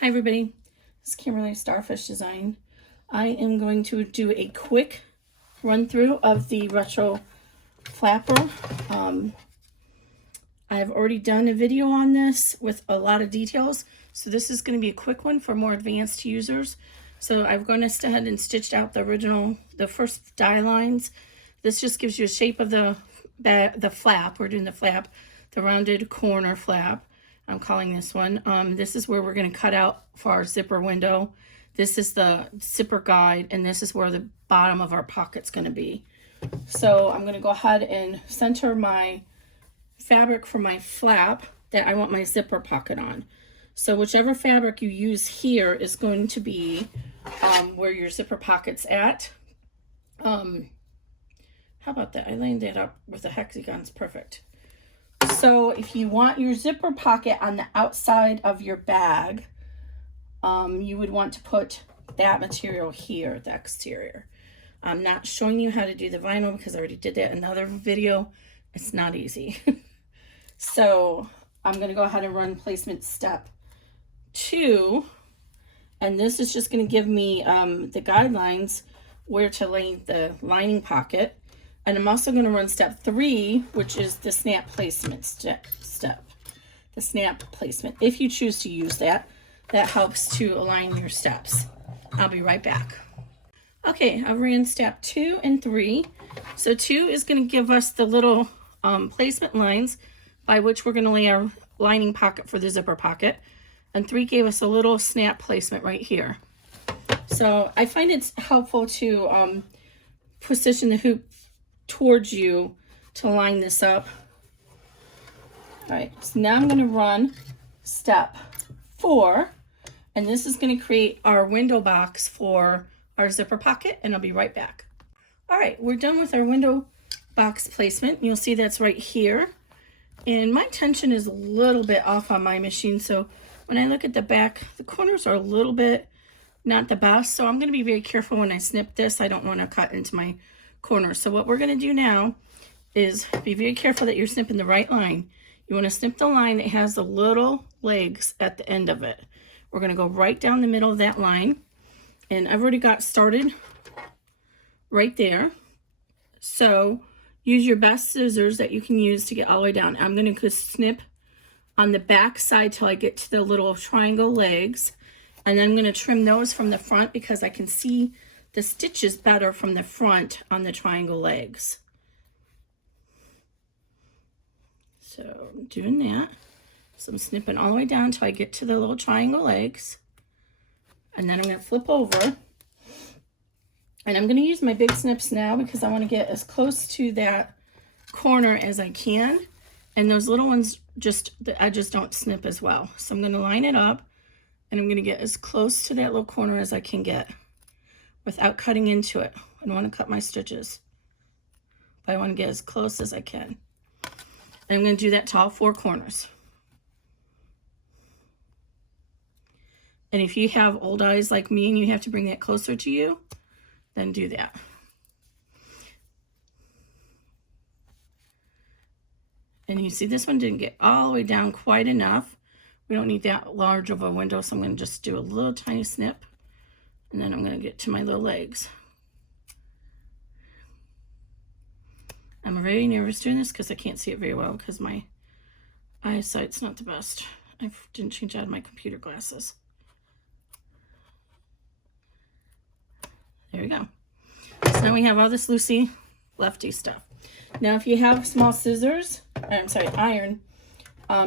Hi everybody, this is Kimberly, Starfish Design. I am going to do a quick run through of the Retro Flapper. I've already done a video on this with a lot of details, so this is going to be a quick one for more advanced users. So I've gone ahead and stitched out the first die lines. This just gives you a shape of the flap. We're doing the flap, the rounded corner flap. I'm calling this one. This is where we're going to cut out for our zipper window. This is the zipper guide, and this is where the bottom of our pocket's going to be. So I'm going to go ahead and center my fabric for my flap that I want my zipper pocket on. So whichever fabric you use here is going to be where your zipper pocket's at. How about that? I lined that up with the hexagons. Perfect. So if you want your zipper pocket on the outside of your bag, you would want to put that material here, the exterior. I'm not showing you how to do the vinyl because I already did that in another video. It's not easy. So I'm going to go ahead and run placement step 2. And this is just going to give me the guidelines where to lay the lining pocket. And I'm also going to run step 3, which is the snap placement step. The snap placement. If you choose to use that, that helps to align your steps. I'll be right back. Okay, I ran step 2 and 3. So 2 is going to give us the little placement lines by which we're going to lay our lining pocket for the zipper pocket. And 3 gave us a little snap placement right here. So I find it's helpful to position the hoop towards you to line this up. All right, so now I'm going to run step 4, and this is going to create our window box for our zipper pocket, and I'll be right back. All right, we're done with our window box placement. You'll see that's right here, and my tension is a little bit off on my machine, so when I look at the back, the corners are a little bit not the best, so I'm going to be very careful when I snip this. I don't want to cut into my corner. So what we're going to do now is be very careful that you're snipping the right line. You want to snip the line that has the little legs at the end of it. We're going to go right down the middle of that line, and I've already got started right there. So use your best scissors that you can use to get all the way down. I'm going to snip on the back side till I get to the little triangle legs, and then I'm going to trim those from the front because I can see the stitches better from the front on the triangle legs. So I'm doing that. So I'm snipping all the way down until I get to the little triangle legs. And then I'm going to flip over. And I'm going to use my big snips now because I want to get as close to that corner as I can. And those little ones, the edges don't snip as well. So I'm going to line it up, and I'm going to get as close to that little corner as I can get without cutting into it. I don't want to cut my stitches, but I want to get as close as I can. And I'm going to do that to all 4 corners. And if you have old eyes like me and you have to bring that closer to you, then do that. And you see this one didn't get all the way down quite enough. We don't need that large of a window, so I'm going to just do a little tiny snip. And then I'm going to get to my little legs. I'm very nervous doing this because I can't see it very well because my eyesight's not the best. I didn't change out of my computer glasses. There we go. So now we have all this loosey lefty stuff. Now if you have small scissors, iron,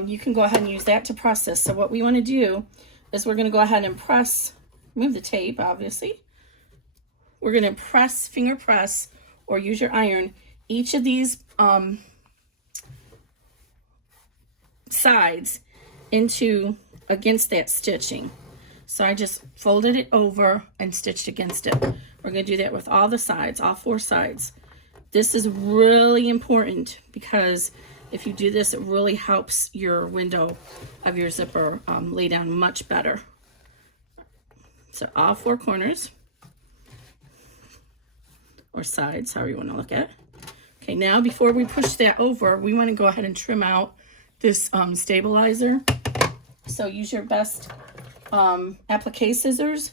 you can go ahead and use that to press this. So what we want to do is we're going to go ahead and press, remove the tape obviously. We're going to press, finger press, or use your iron, each of these sides against that stitching. So I just folded it over and stitched against it. We're going to do that with all the sides, all 4 sides. This is really important because if you do this, it really helps your window of your zipper lay down much better. So all 4 corners, or sides, however you want to look at it. Okay, now before we push that over, we want to go ahead and trim out this stabilizer. So use your best applique scissors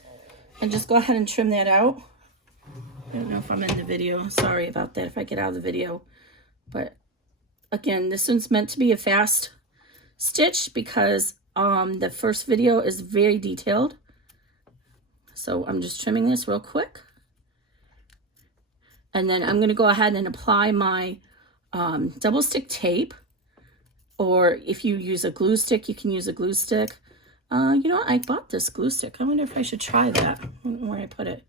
and just go ahead and trim that out. I don't know if I'm in the video. Sorry about that if I get out of the video. But again, this one's meant to be a fast stitch because the first video is very detailed. So I'm just trimming this real quick. And then I'm going to go ahead and apply my double stick tape. Or if you use a glue stick, you can use a glue stick. You know, I bought this glue stick. I wonder if I should try that. I don't know where I put it.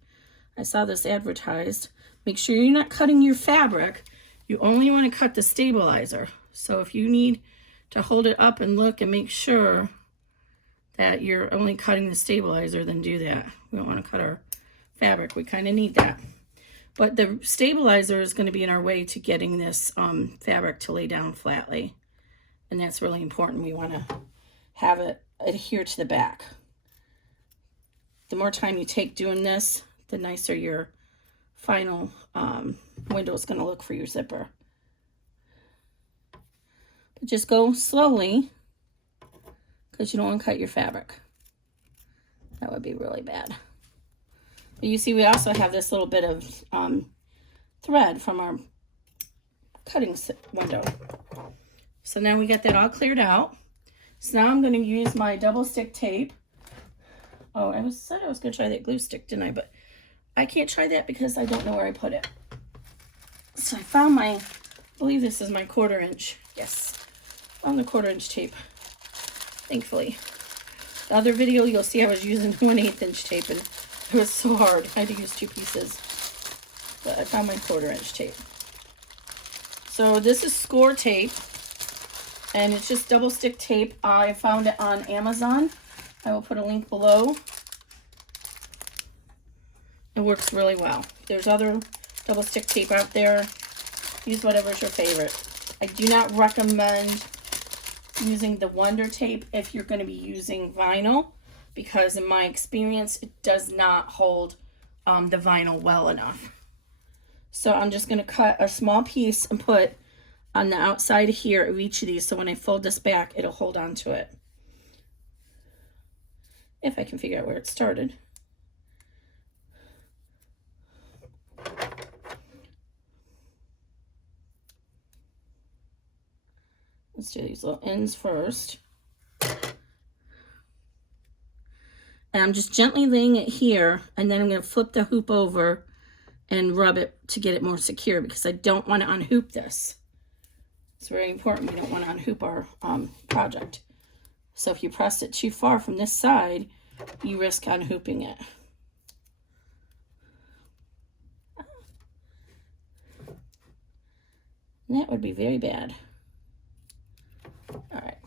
I saw this advertised. Make sure you're not cutting your fabric. You only want to cut the stabilizer. So if you need to hold it up and look and make sure that you're only cutting the stabilizer, then do that. We don't want to cut our fabric. We kind of need that. But the stabilizer is going to be in our way to getting this fabric to lay down flatly. And that's really important. We want to have it adhere to the back. The more time you take doing this, the nicer your final window is going to look for your zipper. But just go slowly because you don't want to cut your fabric. That would be really bad. But you see we also have this little bit of thread from our cutting window. So now we got that all cleared out. So now I'm going to use my double stick tape. Oh, I said I was going to try that glue stick, didn't I? But I can't try that because I don't know where I put it. So I found I believe this is my 1/4 inch. Yes, found the 1/4 inch tape, thankfully. The other video you'll see I was using 1/8 inch tape and it was so hard. I had to use 2 pieces. But I found my 1/4 inch tape. So this is score tape. And it's just double stick tape. I found it on Amazon. I will put a link below. It works really well. There's other double stick tape out there. Use whatever's your favorite. I do not recommend using the Wonder tape if you're going to be using vinyl, because in my experience, it does not hold the vinyl well enough. So I'm just going to cut a small piece and put on the outside here of each of these, so when I fold this back, it'll hold on to it. If I can figure out where it started. Let's do these little ends first. And I'm just gently laying it here, and then I'm going to flip the hoop over and rub it to get it more secure, because I don't want to unhoop this. It's very important. We don't want to unhoop our project. So if you press it too far from this side, you risk unhooping it. And that would be very bad. All right.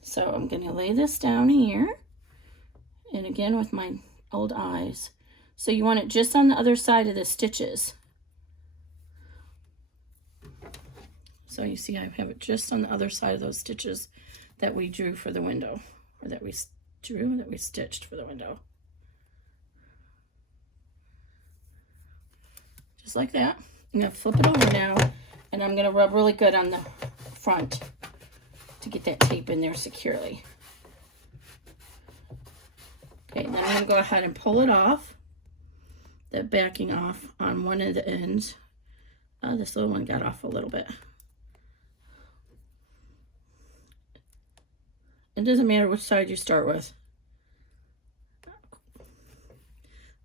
So I'm going to lay this down here. And again with my old eyes. So you want it just on the other side of the stitches. So you see I have it just on the other side of those stitches that we drew for the window, or that we stitched for the window. Just like that. I'm going to flip it over now, and I'm going to rub really good on the front to get that tape in there securely. Okay, and then I'm going to go ahead and pull it off, the backing off on one of the ends. This little one got off a little bit. It doesn't matter which side you start with.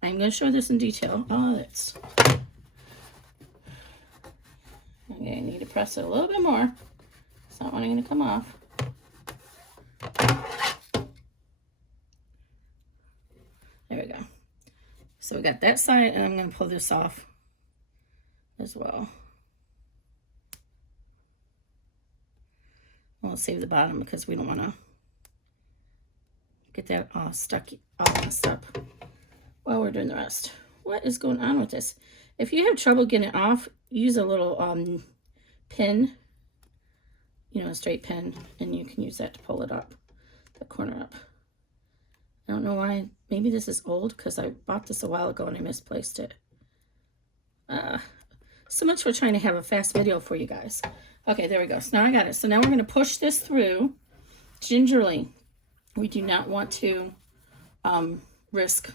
I'm going to show this in detail. Oh, that's... Okay, I need to press it a little bit more. It's not wanting to come off. There we go. So we got that side, and I'm going to pull this off as well. We'll save the bottom because we don't want to get that all stuck, all messed up while we're doing the rest. What is going on with this? If you have trouble getting it off, use a little pin, you know, a straight pin, and you can use that to pull it up, the corner up. I don't know why. Maybe this is old because I bought this a while ago and I misplaced it. So much for trying to have a fast video for you guys. Okay, there we go. So now I got it. So now we're going to push this through gingerly. We do not want to risk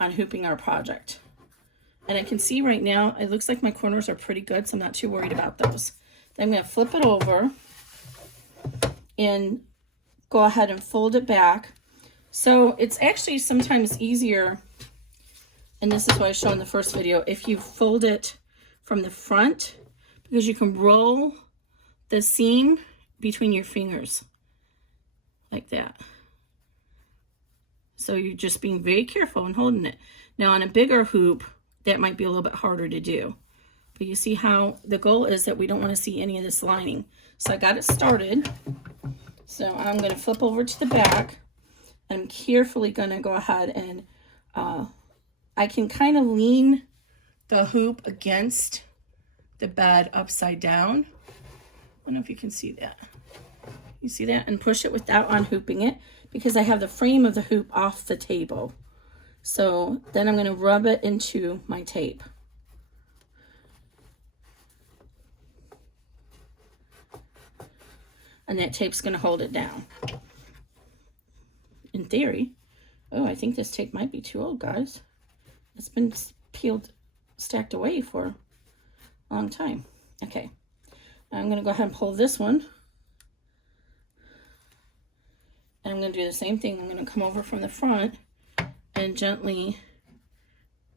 unhooping our project. And I can see right now, it looks like my corners are pretty good, so I'm not too worried about those. Then I'm going to flip it over and go ahead and fold it back. So it's actually sometimes easier, and this is what I showed in the first video, if you fold it from the front, because you can roll the seam between your fingers like that. So you're just being very careful and holding it. Now on a bigger hoop, that might be a little bit harder to do. But you see how the goal is that we don't want to see any of this lining. So I got it started. So I'm going to flip over to the back. I'm carefully going to go ahead and I can kind of lean the hoop against the bed upside down. I don't know if you can see that. You see that? And push it without unhooping it, because I have the frame of the hoop off the table. So then I'm going to rub it into my tape. And that tape's going to hold it down. In theory. Oh, I think this tape might be too old, guys. It's been peeled, stacked away for a long time. Okay. I'm going to go ahead and pull this one. And I'm going to do the same thing. I'm going to come over from the front and gently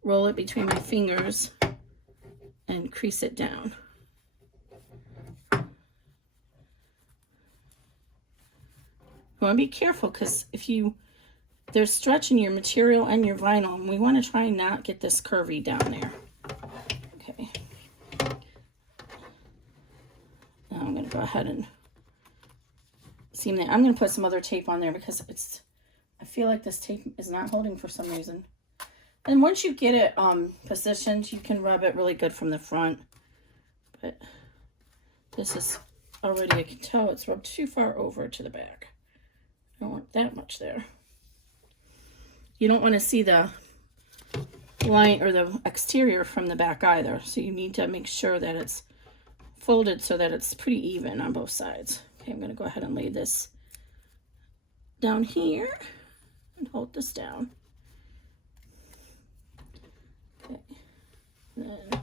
roll it between my fingers and crease it down. You want to be careful, because if there's stretch in your material and your vinyl, and we want to try and not get this curvy down there. Okay. Now I'm going to go ahead and seam that. I'm going to put some other tape on there because I feel like this tape is not holding for some reason. And once you get it positioned, you can rub it really good from the front. But this is already, I can tell it's rubbed too far over to the back. I don't want that much there. You don't want to see the line or the exterior from the back either. So you need to make sure that it's folded so that it's pretty even on both sides. Okay, I'm going to go ahead and lay this down here and hold this down. Okay. And then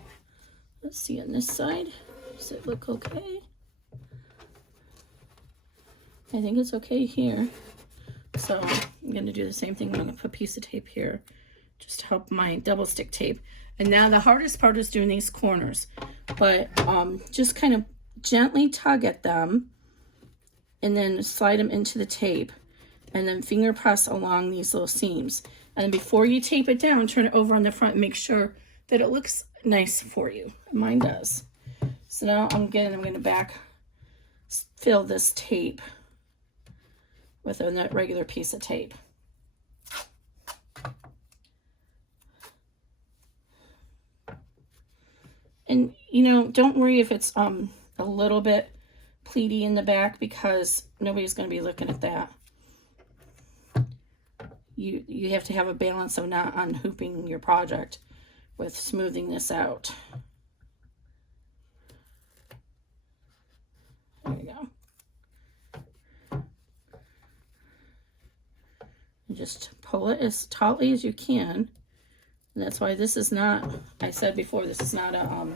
let's see on this side. Does it look okay? I think it's okay here. So I'm going to do the same thing. I'm going to put a piece of tape here just to help my double stick tape. And now the hardest part is doing these corners. But just kind of gently tug at them and then slide them into the tape. And then finger press along these little seams. And then before you tape it down, turn it over on the front and make sure that it looks nice for you. Mine does. So now I'm going to back fill this tape with a regular piece of tape. And, you know, don't worry if it's a little bit pleaty in the back, because nobody's going to be looking at that. You have to have a balance of not unhooping your project with smoothing this out. There we go. And just pull it as tautly as you can. And that's why this is not, I said before, this is not a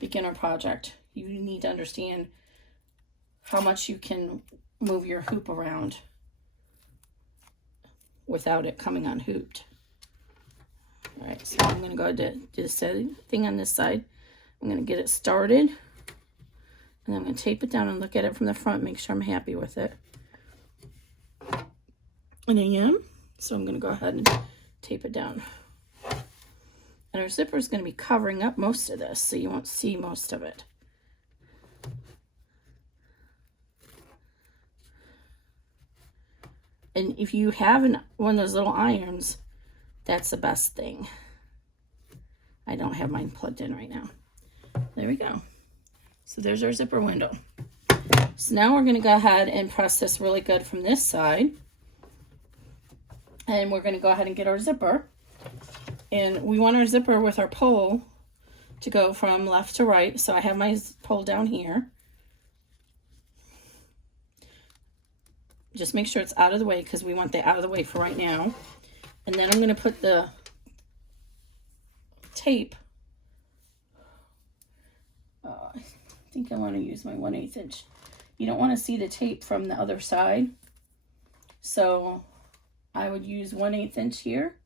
beginner project. You need to understand how much you can move your hoop around without it coming unhooped. All right, so I'm going to go ahead and do the same thing on this side. I'm going to get it started. And I'm going to tape it down and look at it from the front, make sure I'm happy with it. And I am. So I'm going to go ahead and tape it down. And our zipper is going to be covering up most of this, so you won't see most of it. And if you have one of those little irons, that's the best thing. I don't have mine plugged in right now. There we go. So there's our zipper window. So now we're going to go ahead and press this really good from this side. And we're going to go ahead and get our zipper. And we want our zipper with our pole to go from left to right. So I have my pole down here. Just make sure it's out of the way because we want that out of the way for right now. And then I'm going to put the tape. I think I want to use my 1/8 inch. You don't want to see the tape from the other side. So I would use 1/8 inch here.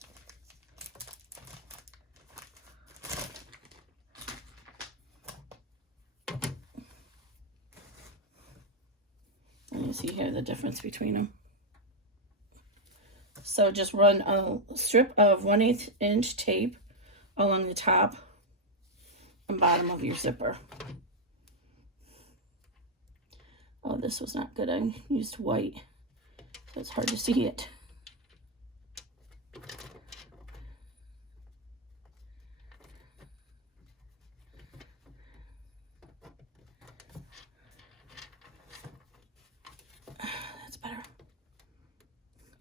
And you see here the difference between them. So just run a strip of 1/8 inch tape along the top and bottom of your zipper. Oh, this was not good. I used white, so it's hard to see it. That's better.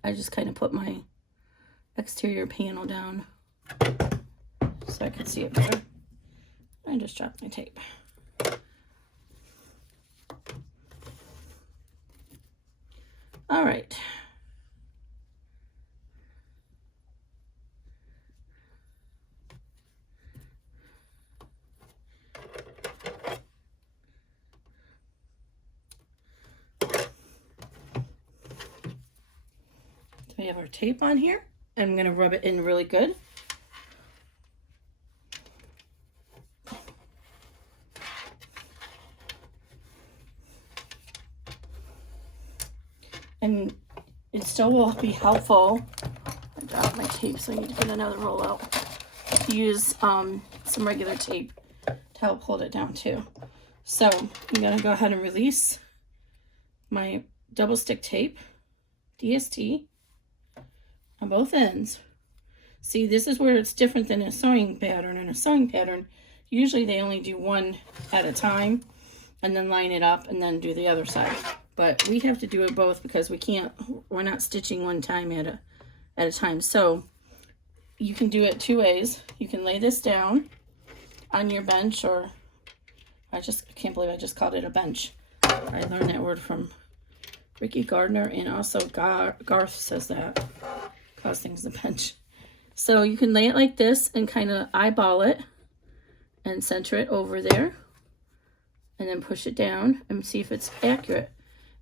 I just kind of put my exterior panel down so I could see it better. I just dropped my tape. All right. So we have our tape on here. I'm going to rub it in really good. And it still will be helpful. I dropped my tape, so I need to get another roll out. Use some regular tape to help hold it down too. So I'm going to go ahead and release my double stick tape, DST, on both ends. See, this is where it's different than a sewing pattern. In a sewing pattern, usually they only do one at a time and then line it up and then do the other side. But we have to do it both because we're not stitching one time at a time. So you can do it two ways. You can lay this down on your bench, or I can't believe I just called it a bench. I learned that word from Ricky Gardner, and also Garth says that, calls things a bench. So you can lay it like this and kind of eyeball it and center it over there and then push it down and see if it's accurate.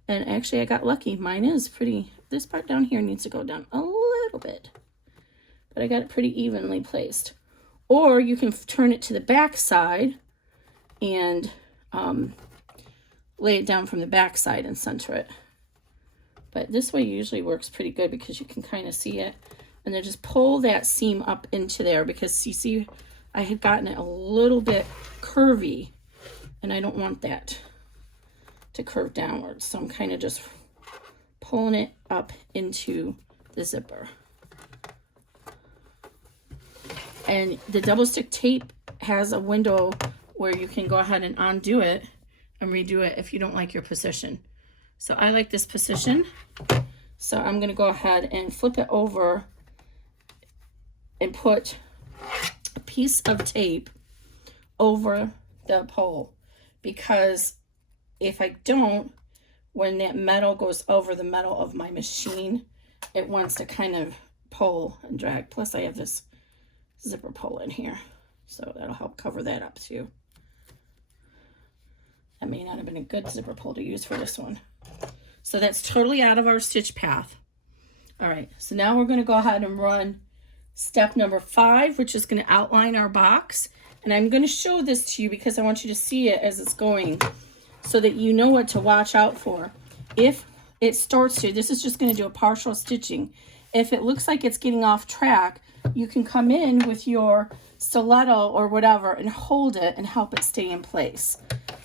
And actually I got lucky. Mine is pretty, this part down here needs to go down a little bit, but I got it pretty evenly placed. Or you can turn it to the back side and lay it down from the back side and center it. But this way usually works pretty good because you can kind of see it. And then just pull that seam up into there, because you see I had gotten it a little bit curvy and I don't want that to curve downwards. So I'm kind of just pulling it up into the zipper. And the double stick tape has a window where you can go ahead and undo it and redo it if you don't like your position. So I like this position. So I'm going to go ahead and flip it over and put a piece of tape over the pole, because if I don't, when that metal goes over the metal of my machine, it wants to kind of pull and drag. Plus I have this zipper pull in here, so that'll help cover that up too. That may not have been a good zipper pull to use for this one. So that's totally out of our stitch path. All right, so now we're going to go ahead and run step number 5, which is going to outline our box. And I'm going to show this to you because I want you to see it as it's going so that you know what to watch out for. If it starts to, this is just going to do a partial stitching. If it looks like it's getting off track, you can come in with your stiletto or whatever and hold it and help it stay in place.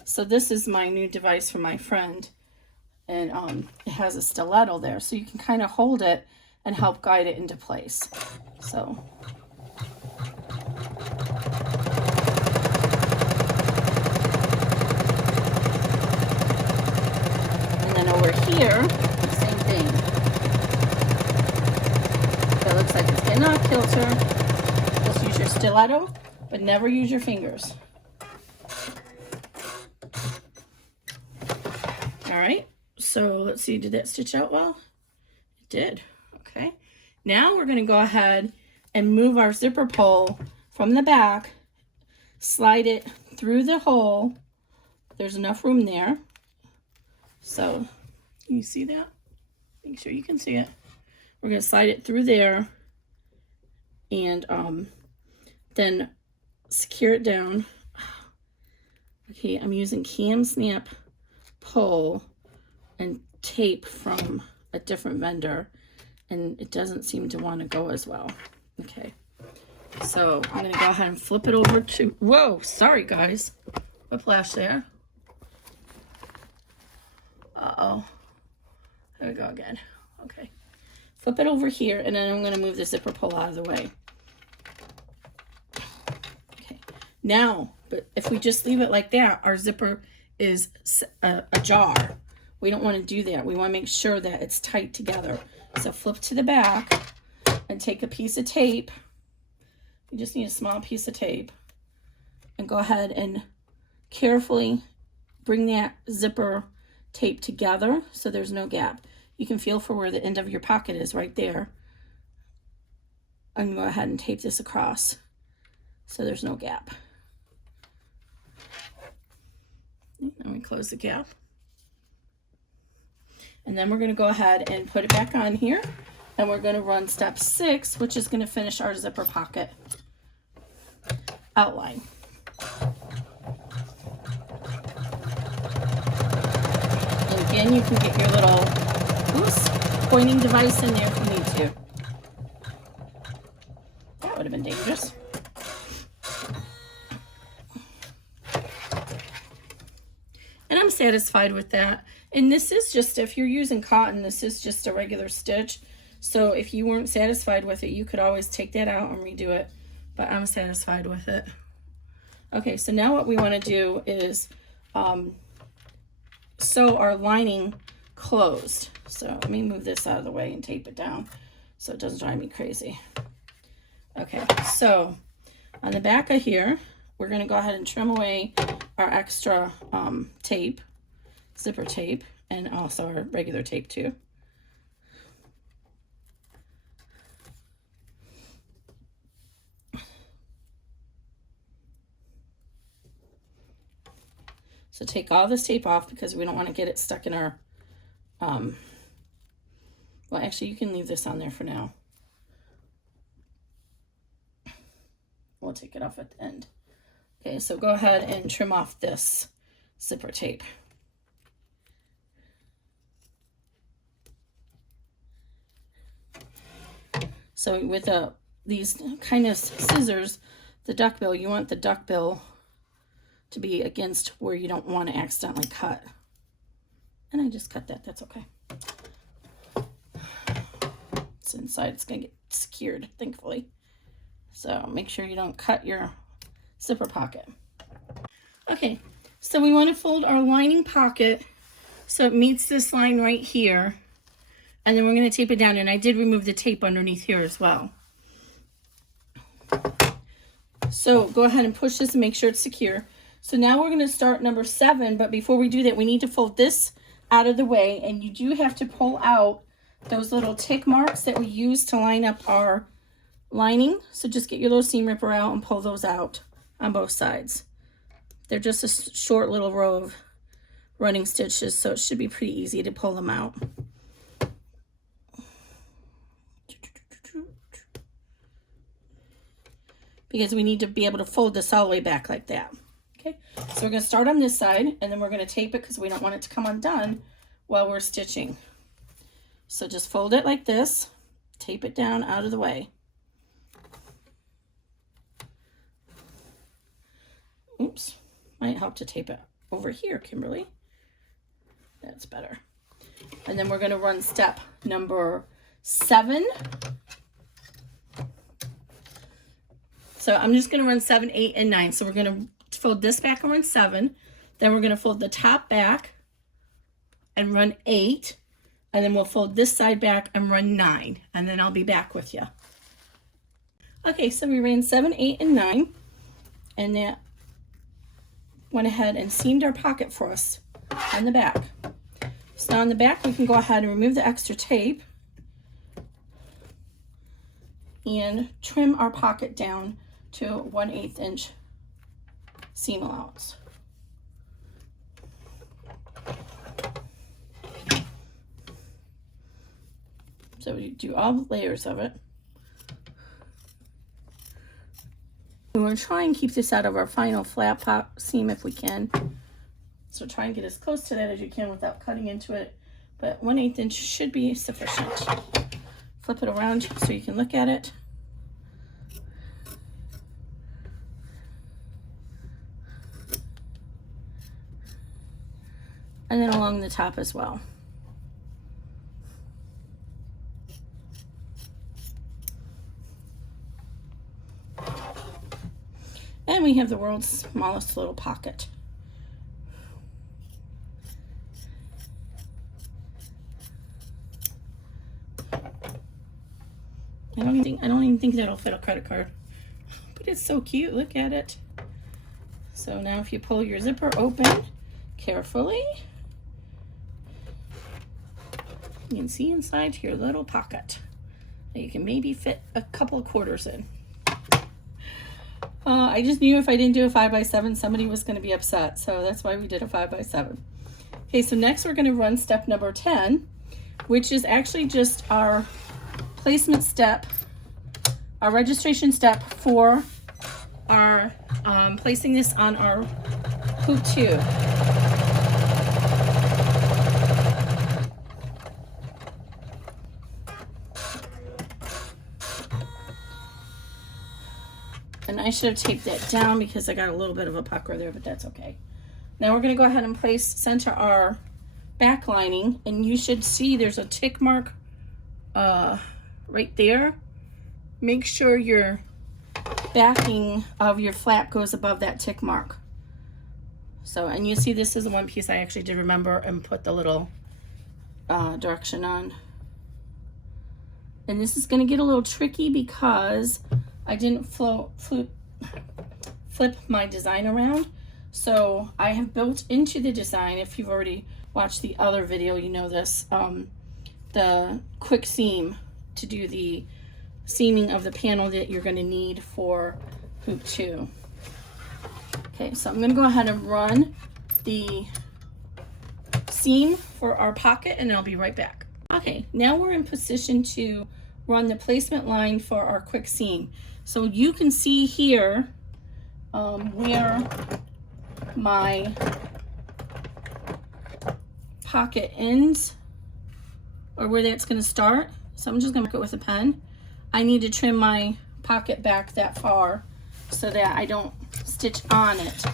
So this is my new device from my friend, and it has a stiletto there, so you can kind of hold it and help guide it into place. So and then over here, same thing. If it looks like it's getting off kilter, just use your stiletto, but never use your fingers. All right, So let's see, did that stitch out well? It did. Okay. Now we're going to go ahead and move our zipper pull from the back, slide it through the hole. There's enough room there. So, can you see that? Make sure you can see it. We're going to slide it through there and then secure it down. Okay, I'm using KamSnap pull and tape from a different vendor, and it doesn't seem to want to go as well. Okay, so I'm going to go ahead and flip it over to, whoa, sorry guys, whiplash there. Uh-oh, there we go again. Okay, flip it over here, and then I'm going to move the zipper pull out of the way. Okay, now, but if we just leave it like that, our zipper is ajar. We don't want to do that. We want to make sure that it's tight together. So flip to the back and take a piece of tape. You just need a small piece of tape, and go ahead and carefully bring that zipper tape together so there's no gap. You can feel for where the end of your pocket is right there. And go ahead and tape this across so there's no gap. Then we close the gap. And then we're going to go ahead and put it back on here. And we're going to run step 6, which is going to finish our zipper pocket outline. And again, you can get your little pointing device in there if you need to. That would have been dangerous. And I'm satisfied with that. And this is just, if you're using cotton, this is just a regular stitch. So if you weren't satisfied with it, you could always take that out and redo it. But I'm satisfied with it. Okay, so now what we want to do is sew our lining closed. So let me move this out of the way and tape it down so it doesn't drive me crazy. Okay, so on the back of here, we're going to go ahead and trim away our extra tape, zipper tape, and also our regular tape too. So take all this tape off because we don't want to get it stuck in our, well, actually you can leave this on there for now. We'll take it off at the end. Okay, so go ahead and trim off this zipper tape. So with these kind of scissors, the duckbill, you want the duckbill to be against where you don't want to accidentally cut. And I just cut that, that's okay. It's inside, it's gonna get secured, thankfully. So make sure you don't cut your zipper pocket. Okay, so we want to fold our lining pocket so it meets this line right here. And then we're going to tape it down, and I did remove the tape underneath here as well. So go ahead and push this and make sure it's secure. So now we're going to start number 7, but before we do that, we need to fold this out of the way, and you do have to pull out those little tick marks that we use to line up our lining. So just get your little seam ripper out and pull those out on both sides. They're just a short little row of running stitches, so it should be pretty easy to pull them out. Because we need to be able to fold this all the way back like that. Okay, so we're going to start on this side, and then we're going to tape it because we don't want it to come undone while we're stitching. So just fold it like this, tape it down out of the way. Oops, might help to tape it over here, Kimberly. That's better. And then we're going to run step number 7. So I'm just going to run 7, 8, and 9. So we're going to fold this back and run 7. Then we're going to fold the top back and run 8. And then we'll fold this side back and run 9. And then I'll be back with you. Okay, so we ran 7, 8, and 9. And that went ahead and seamed our pocket for us on the back. So now on the back, we can go ahead and remove the extra tape and trim our pocket down to 1/8 inch seam allowance. So we do all layers of it. We want to try and keep this out of our final flap seam if we can. So try and get as close to that as you can without cutting into it. But 1/8 inch should be sufficient. Flip it around so you can look at it. And then along the top as well. And we have the world's smallest little pocket. I don't even think that'll fit a credit card. But it's so cute, look at it. So now if you pull your zipper open carefully, you can see inside your little pocket that you can maybe fit a couple of quarters in. I just knew if I didn't do a 5x7, somebody was going to be upset. So that's why we did a 5x7. Okay, so next we're going to run step number 10, which is actually just our placement step, our registration step for our placing this on our hoop 2. And I should have taped that down because I got a little bit of a pucker there, but that's okay. Now we're going to go ahead and center our back lining, and you should see there's a tick mark right there. Make sure your backing of your flap goes above that tick mark. So, and you see this is the one piece I actually did remember and put the little direction on. And this is going to get a little tricky because I didn't flip my design around. So I have built into the design, if you've already watched the other video, you know this, the quick seam to do the seaming of the panel that you're going to need for hoop 2. Okay, so I'm going to go ahead and run the seam for our pocket, and I'll be right back. Okay, now we're in position to run the placement line for our quick seam. So you can see here where my pocket ends, or where that's going to start. So I'm just going to mark it with a pen. I need to trim my pocket back that far so that I don't stitch on it.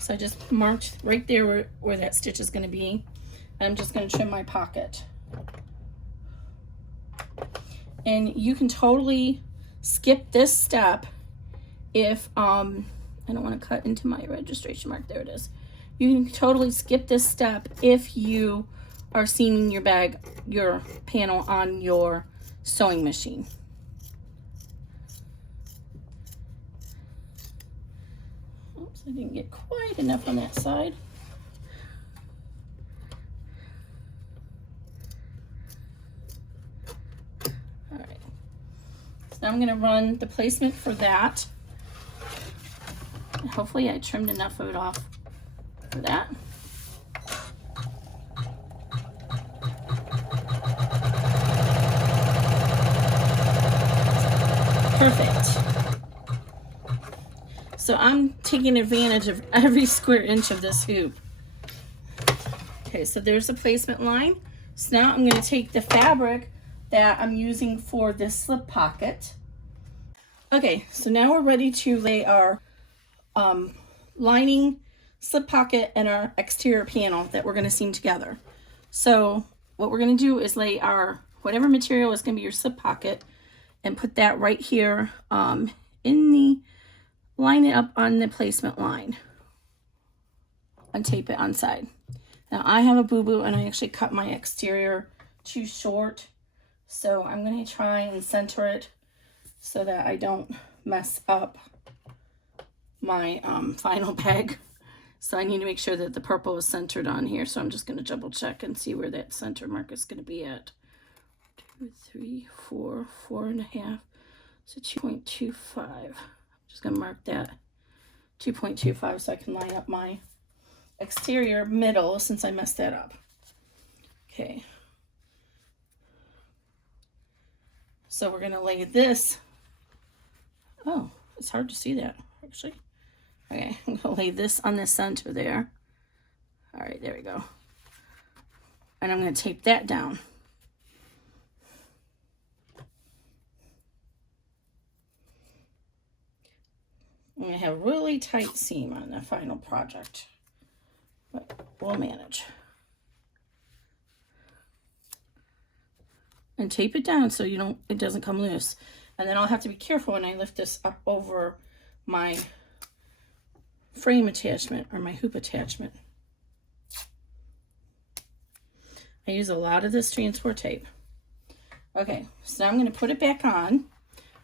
So I just marked right there where that stitch is going to be. I'm just going to trim my pocket. And you can totally skip this step if I don't want to cut into my registration mark. There it is. You can totally skip this step if you are seaming your panel on your sewing machine. Oops, I didn't get quite enough on that side. All right. So now I'm going to run the placement for that. Hopefully I trimmed enough of it off for that. Perfect. So I'm taking advantage of every square inch of this hoop. Okay, so there's the placement line. So now I'm going to take the fabric that I'm using for this slip pocket. Okay, so now we're ready to lay our lining, slip pocket, and our exterior panel that we're going to seam together. So what we're going to do is lay our whatever material is going to be your slip pocket and put that right here line it up on the placement line and tape it on side. Now I have a boo-boo and I actually cut my exterior too short, so I'm going to try and center it so that I don't mess up my final peg. So I need to make sure that the purple is centered on here. So I'm just going to double check and see where that center mark is going to be at. 2, 3, 4, 4.5. So 2.25. I'm just going to mark that 2.25 so I can line up my exterior middle since I messed that up. Okay. So we're going to lay this. Oh, it's hard to see that actually. Okay, I'm going to lay this on the center there. All right, there we go. And I'm going to tape that down. I'm going to have a really tight seam on the final project, but we'll manage. And tape it down so it doesn't come loose. And then I'll have to be careful when I lift this up over my frame attachment or my hoop attachment. I use a lot of this transport tape. Okay, so now I'm going to put it back on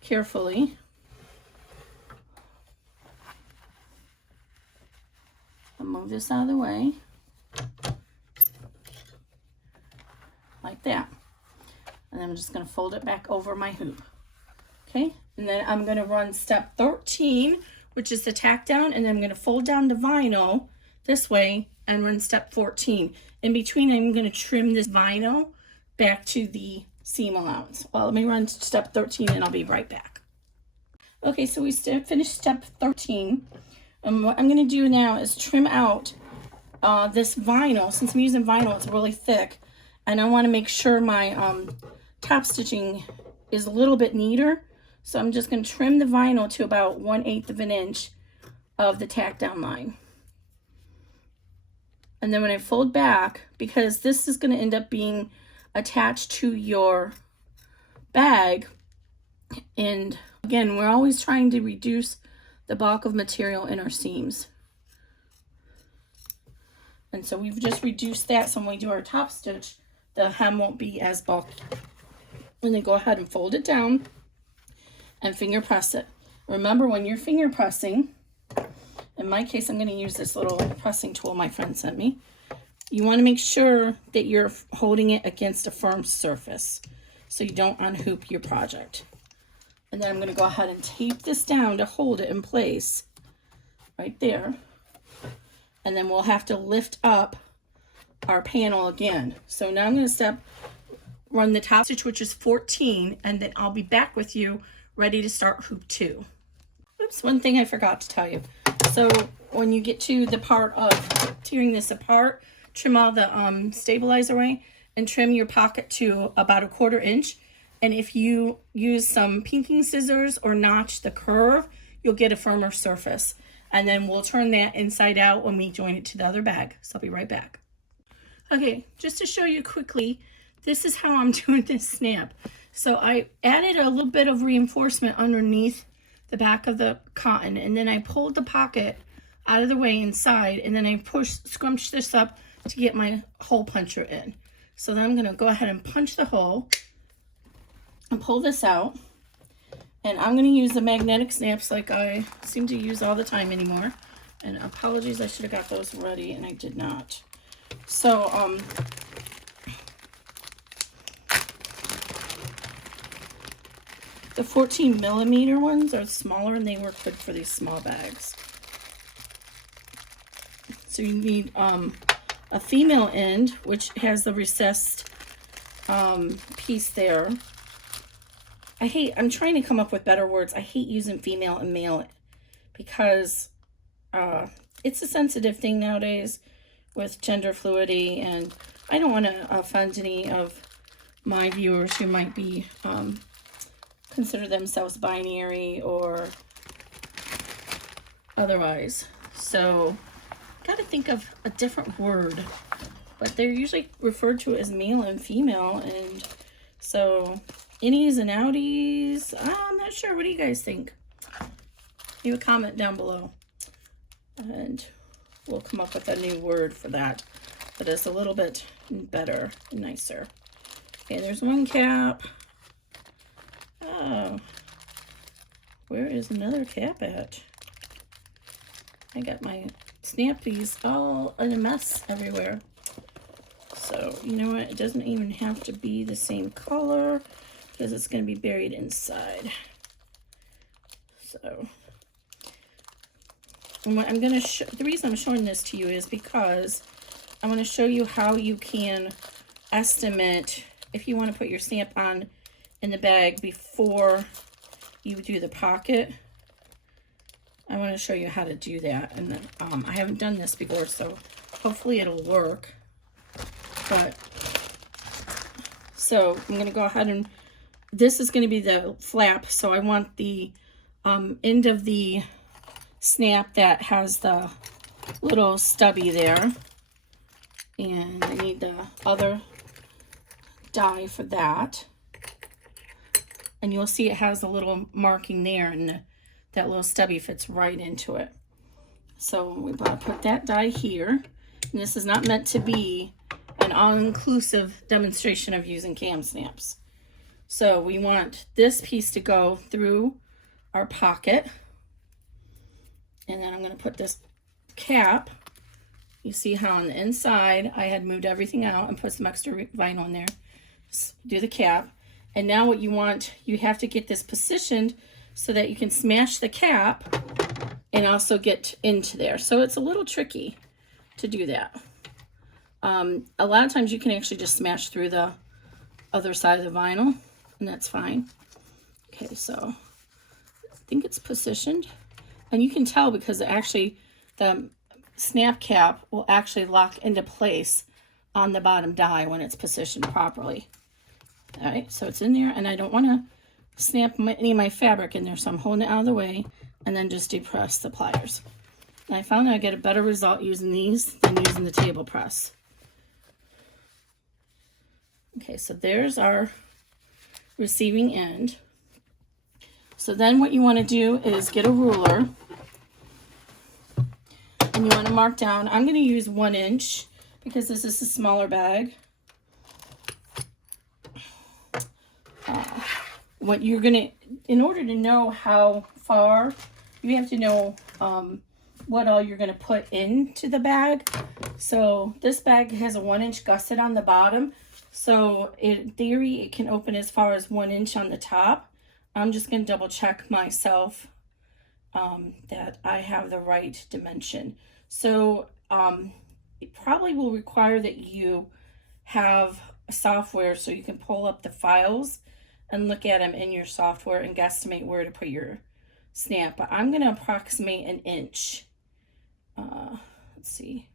carefully. I'll move this out of the way. Like that. And then I'm just going to fold it back over my hoop. Okay, and then I'm going to run step 13, which is the tack down, and then I'm going to fold down the vinyl this way and run step 14. In between, I'm going to trim this vinyl back to the seam allowance. Well, let me run step 13 and I'll be right back. Okay, so we finished step 13. And what I'm going to do now is trim out this vinyl. Since I'm using vinyl, it's really thick, and I want to make sure my top stitching is a little bit neater. So I'm just going to trim the vinyl to about 1/8 of an inch of the tack down line. And then when I fold back, because this is going to end up being attached to your bag, and again, we're always trying to reduce the bulk of material in our seams. And so we've just reduced that, so when we do our top stitch, the hem won't be as bulky. And then go ahead and fold it down and finger press it. Remember, when you're finger pressing, in my case, I'm going to use this little pressing tool my friend sent me. You want to make sure that you're holding it against a firm surface so you don't unhoop your project. And then I'm going to go ahead and tape this down to hold it in place right there. And then we'll have to lift up our panel again. So now I'm going to run the top stitch, which is 14, and then I'll be back with you ready to start hoop 2. Oops, one thing I forgot to tell you. So when you get to the part of tearing this apart, trim all the stabilizer away and trim your pocket to about 1/4 inch. And if you use some pinking scissors or notch the curve, you'll get a firmer surface. And then we'll turn that inside out when we join it to the other bag. So I'll be right back. Okay, just to show you quickly, this is how I'm doing this snap. So I added a little bit of reinforcement underneath the back of the cotton, and then I pulled the pocket out of the way inside, and then I scrunched this up to get my hole puncher in. So then I'm going to go ahead and punch the hole and pull this out. And I'm going to use the magnetic snaps like I seem to use all the time anymore. And apologies, I should have got those ready and I did not. So the 14mm ones are smaller and they work good for these small bags. So you need a female end, which has the recessed piece there. I'm trying to come up with better words. I hate using female and male because it's a sensitive thing nowadays with gender fluidity, and I don't want to offend any of my viewers who might be consider themselves binary or otherwise. So got to think of a different word, but they're usually referred to as male and female, and so innies and outies, I'm not sure. What do you guys think? Leave a comment down below and we'll come up with a new word for that that is a little bit better and nicer. Okay, there's one cap. Oh, where is another cap at? I got my snap these all in a mess everywhere. So, you know what? It doesn't even have to be the same color because it's going to be buried inside. So, and what I'm going to show, the reason I'm showing this to you is because I want to show you how you can estimate if you want to put your stamp on in the bag before you do the pocket. I want to show you how to do that. And then I haven't done this before, so hopefully it'll work. But so I'm going to go ahead and this is going to be the flap. So I want the end of the snap that has the little stubby there. And I need the other die for that. And you'll see it has a little marking there, and that little stubby fits right into it. So we're going to put that die here. And this is not meant to be an all-inclusive demonstration of using KamSnaps. So we want this piece to go through our pocket. And then I'm going to put this cap. You see how on the inside I had moved everything out and put some extra vinyl in there. Just do the cap. And now what you want, you have to get this positioned so that you can smash the cap and also get into there. So it's a little tricky to do that. A lot of times you can actually just smash through the other side of the vinyl, and that's fine. Okay, so I think it's positioned. And you can tell because actually the snap cap will actually lock into place on the bottom die when it's positioned properly. All right, so it's in there, and I don't want to snap any of my fabric in there, so I'm holding it out of the way and then just depress the pliers. And I found I get a better result using these than using the table press. Okay, so there's our receiving end. So then what you want to do is get a ruler, and you want to mark down. I'm going to use 1 inch because this is a smaller bag. What you're going to, in order to know how far, you have to know what all you're going to put into the bag. So this bag has a 1 inch gusset on the bottom. So in theory, it can open as far as 1 inch on the top. I'm just going to double check myself that I have the right dimension. So it probably will require that you have a software so you can pull up the files and look at them in your software and guesstimate where to put your snap. But I'm going to approximate 1 inch. Let's see.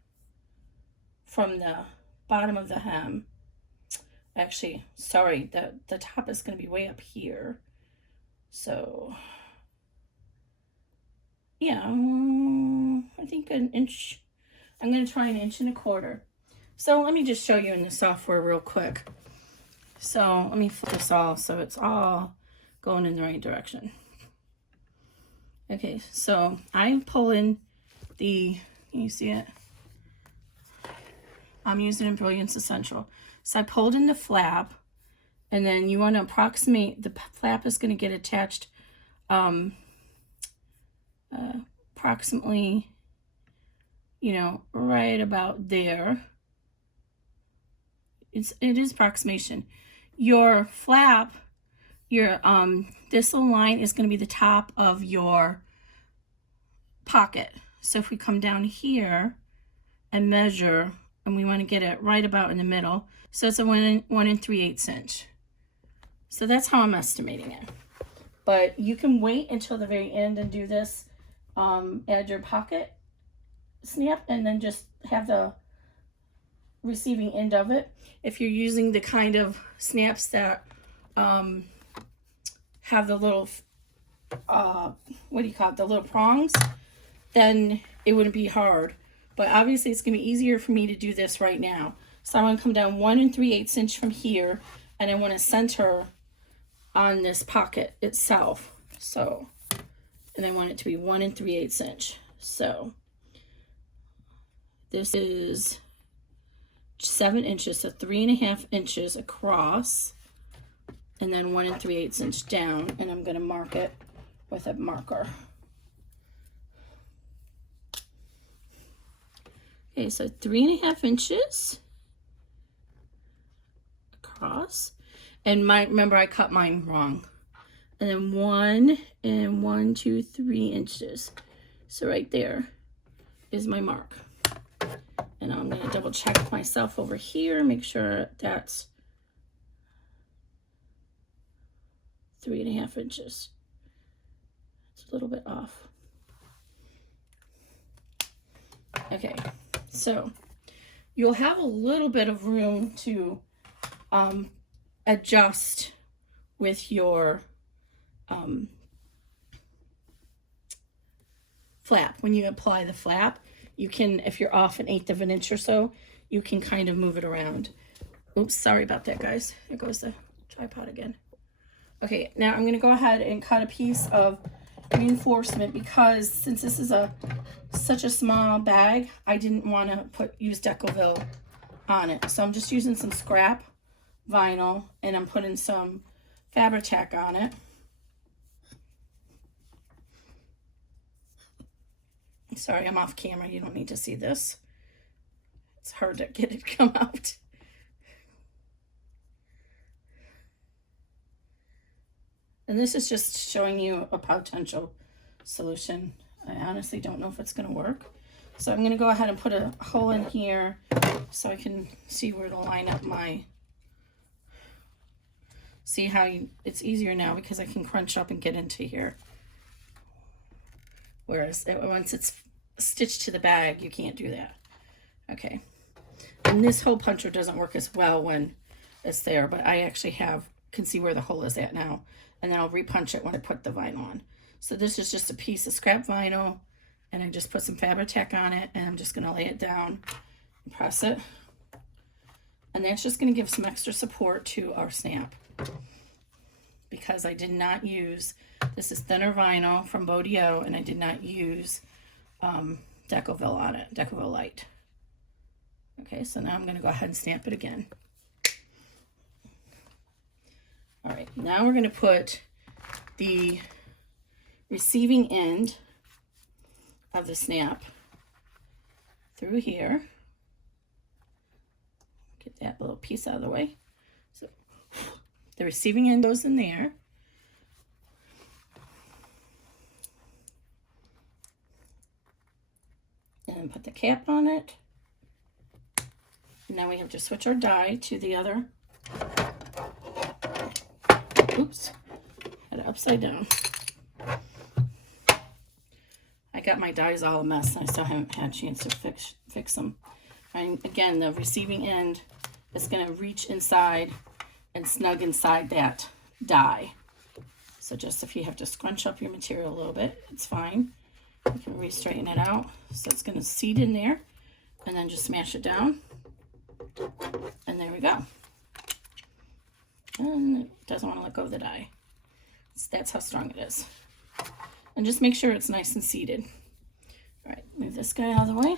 From the bottom of the hem. Actually, sorry, the top is going to be way up here. So, yeah, I think 1 inch. I'm going to try 1.25 inches. So let me just show you in the software real quick. So let me flip this all so it's all going in the right direction. Okay, so I'm pulling the, can you see it? I'm using Brilliance Essential. So I pulled in the flap, and then you want to approximate, the flap is going to get attached approximately, you know, right about there. It is approximation. Your flap, your this little line is going to be the top of your pocket. So if we come down here and measure, and we want to get it right about in the middle, so it's a 1 3/8 inch. So that's how I'm estimating it. But you can wait until the very end and do this, add your pocket snap, and then just have the receiving end of it. If you're using the kind of snaps that have the little what do you call it, the little prongs, then it wouldn't be hard. But obviously it's gonna be easier for me to do this right now. So I'm gonna come down 1 3/8 inch from here, and I want to center on this pocket itself. So, and I want it to be 1 3/8 inch. So this is 7 inches, so 3.5 inches across, and then 1 3/8 inch down, and I'm going to mark it with a marker. Okay, so 3.5 inches across. And remember I cut mine wrong. And then 1 and 1, 2, 3 inches. So right there is my mark. And I'm going to double check myself over here, make sure that's 3.5 inches. It's a little bit off. Okay, so you'll have a little bit of room to adjust with your flap. When you apply the flap, you can, if you're off 1/8 of an inch or so, you can kind of move it around. Oops, sorry about that, guys. There goes the tripod again. Okay, now I'm going to go ahead and cut a piece of reinforcement because since this is such a small bag, I didn't want to use Decoville on it. So I'm just using some scrap vinyl and I'm putting some Fabri-Tac on it. Sorry, I'm off camera. You don't need to see this. It's hard to get it to come out. And this is just showing you a potential solution. I honestly don't know if it's going to work. So I'm going to go ahead and put a hole in here so I can see where to line up my... See how it's easier now because I can crunch up and get into here. Whereas once it's stitched to the bag, you can't do that. Okay. And this hole puncher doesn't work as well when it's there, but I actually can see where the hole is at now. And then I'll repunch it when I put the vinyl on. So this is just a piece of scrap vinyl, and I just put some Fabri-Tac on it, and I'm just going to lay it down and press it. And that's just going to give some extra support to our snap. Because I did not use, this is thinner vinyl from Bodio, and I did not use Decoville on it, Decoville Light. Okay, so now I'm going to go ahead and stamp it again. All right, now we're going to put the receiving end of the snap through here. Get that little piece out of the way. So the receiving end goes in there. And put the cap on it. And now we have to switch our die to the other. Oops, had it upside down. I got my dies all a mess and I still haven't had a chance to fix them. And again, the receiving end is going to reach inside and snug inside that die. So just if you have to scrunch up your material a little bit, it's fine. You can re-straighten it out. So it's going to seat in there and then just smash it down. And there we go. And it doesn't want to let go of the die. That's how strong it is. And just make sure it's nice and seated. All right, move this guy out of the way.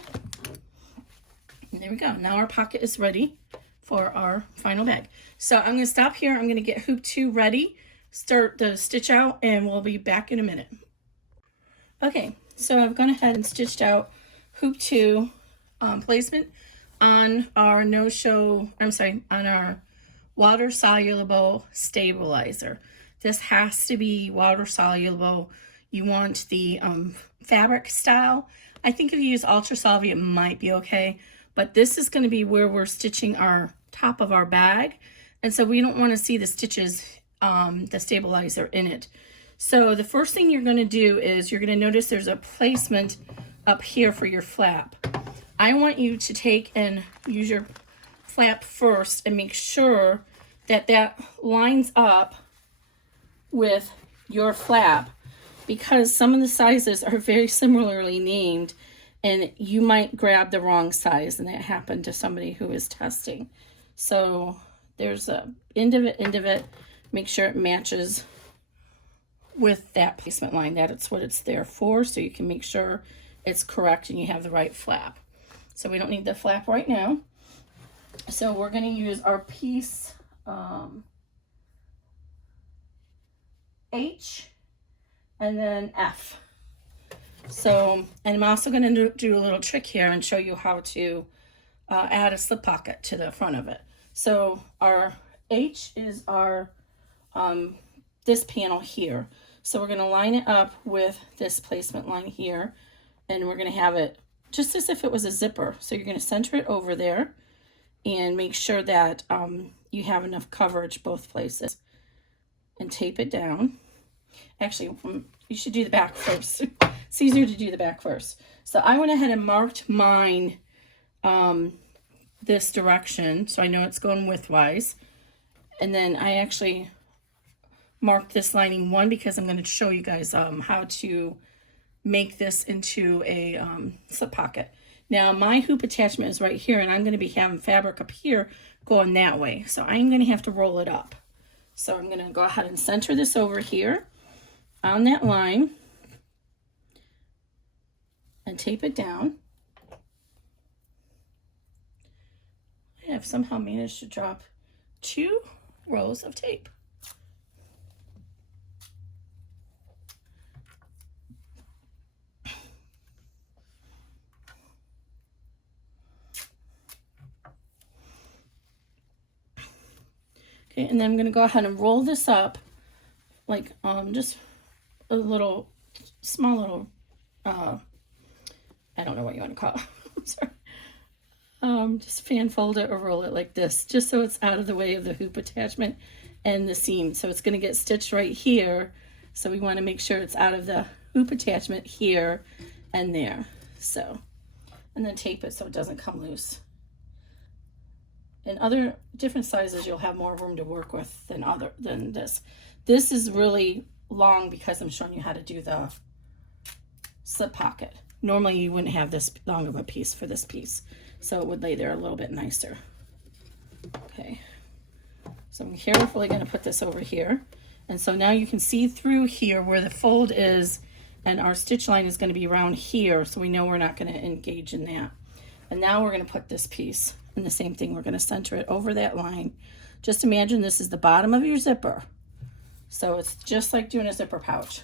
And there we go. Now our pocket is ready for our final bag. So I'm going to stop here. I'm going to get hoop 2 ready, start the stitch out, and we'll be back in a minute. Okay, so I've gone ahead and stitched out hoop 2 placement on our on our water soluble stabilizer. This has to be water soluble. You want the fabric style. I think if you use Ultra Solvi, it might be okay, but this is going to be where we're stitching our top of our bag, and so we don't want to see the stitches, the stabilizer in it. So the first thing you're going to do is you're going to notice there's a placement up here for your flap. I want you to take and use your flap first and make sure that that lines up with your flap, because some of the sizes are very similarly named and you might grab the wrong size, and that happened to somebody who was testing. So there's a end of it, make sure it matches with that placement line. That's what it's there for, so you can make sure it's correct and you have the right flap. So we don't need the flap right now. So we're going to use our piece H and then F. So, and I'm also going to do a little trick here and show you how to add a slip pocket to the front of it. So our H is our this panel here. So we're going to line it up with this placement line here, and we're going to have it just as if it was a zipper. So you're going to center it over there and make sure that you have enough coverage both places, and tape it down. Actually, you should do the back first. It's easier to do the back first. So I went ahead and marked mine this direction, so I know it's going widthwise. And then I actually marked this lining 1 because I'm going to show you guys how to make this into a slip pocket. Now my hoop attachment is right here, and I'm going to be having fabric up here going that way. So I'm going to have to roll it up. So I'm going to go ahead and center this over here on that line and tape it down. I have somehow managed to drop 2 rows of tape. Okay, and then I'm going to go ahead and roll this up like just a little, small little, I don't know what you want to call it. I'm sorry. Just fan fold it or roll it like this, just so it's out of the way of the hoop attachment and the seam. So it's going to get stitched right here. So we want to make sure it's out of the hoop attachment here and there. So, and then tape it so it doesn't come loose. In other different sizes, you'll have more room to work with than this. This is really long because I'm showing you how to do the slip pocket. Normally you wouldn't have this long of a piece for this piece, so it would lay there a little bit nicer. Okay, so I'm carefully going to put this over here, and so now you can see through here where the fold is, and our stitch line is going to be around here, so we know we're not going to engage in that. And now we're going to put this piece, and the same thing, we're going to center it over that line. Just imagine this is the bottom of your zipper, so it's just like doing a zipper pouch.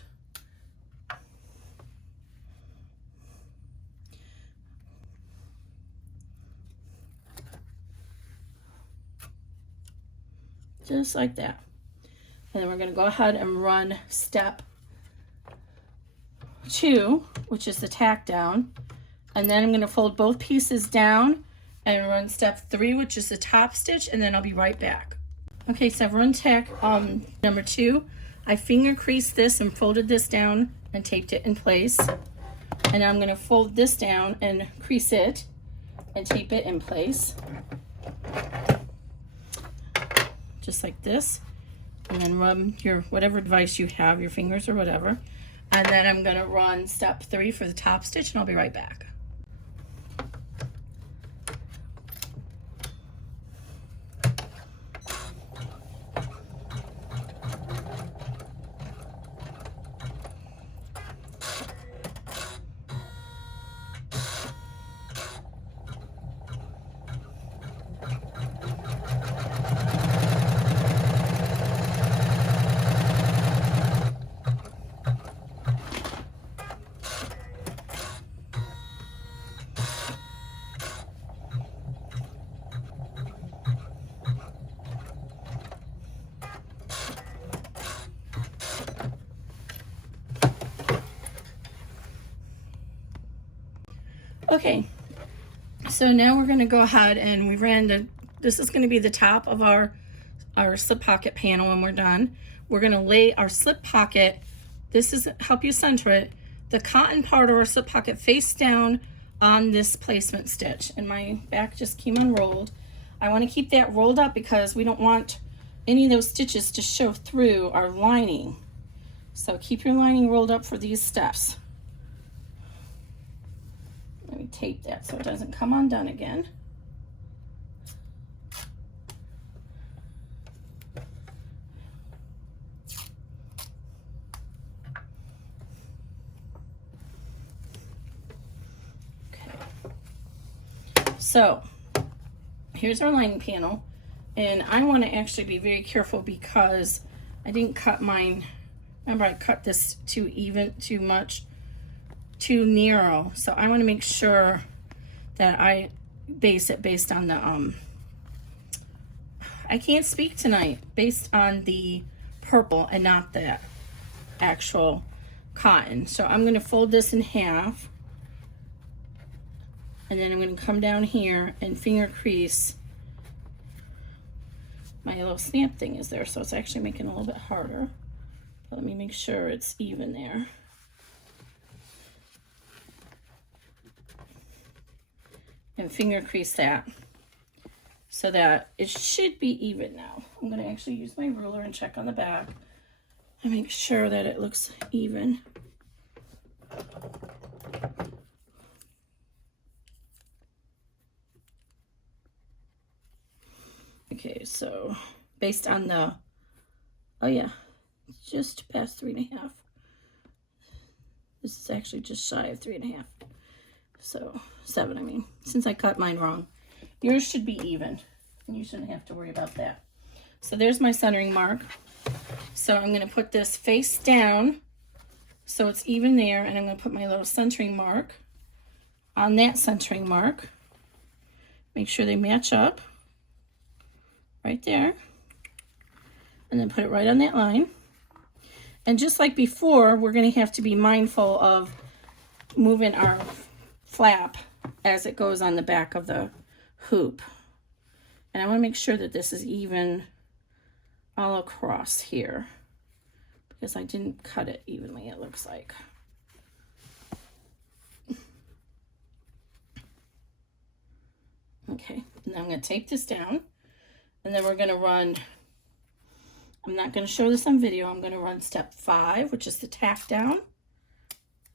Just like that. And then we're going to go ahead and run step 2, which is the tack down. And then I'm going to fold both pieces down and run step 3, which is the top stitch, and then I'll be right back. Okay, so I've run tack number 2. I finger creased this and folded this down and taped it in place. And I'm going to fold this down and crease it and tape it in place. Just like this, and then run your whatever device you have, your fingers or whatever, and then I'm going to run step 3 for the top stitch, and I'll be right back. Okay, so now we're going to go ahead and we ran this is going to be the top of our slip pocket panel when we're done. We're going to lay our slip pocket, this is help you center it, the cotton part of our slip pocket face down on this placement stitch. And my back just came unrolled. I want to keep that rolled up because we don't want any of those stitches to show through our lining. So keep your lining rolled up for these steps. Let me tape that so it doesn't come undone again. Okay. So here's our lining panel, and I want to actually be very careful because I didn't cut mine. Remember, I cut this too much. too narrow. So I want to make sure that I base it based on the, I can't speak tonight, based on the purple and not the actual cotton. So I'm going to fold this in half, and then I'm going to come down here and finger crease. My little snap thing is there, so it's actually making it a little bit harder. But let me make sure it's even there. And finger crease that so that it should be even now. I'm going to actually use my ruler and check on the back and make sure that it looks even. Okay, so based on the, oh yeah, just past 3.5. This is actually just shy of 3.5. So 7, I mean, since I cut mine wrong. Yours should be even, and you shouldn't have to worry about that. So there's my centering mark. So I'm going to put this face down so it's even there, and I'm going to put my little centering mark on that centering mark. Make sure they match up right there, and then put it right on that line. And just like before, we're going to have to be mindful of moving our flap as it goes on the back of the hoop. And I want to make sure that this is even all across here, because I didn't cut it evenly, it looks like. Okay, and I'm going to tape this down, and then we're going to run, I'm not going to show this on video, I'm going to run step 5, which is the tack down,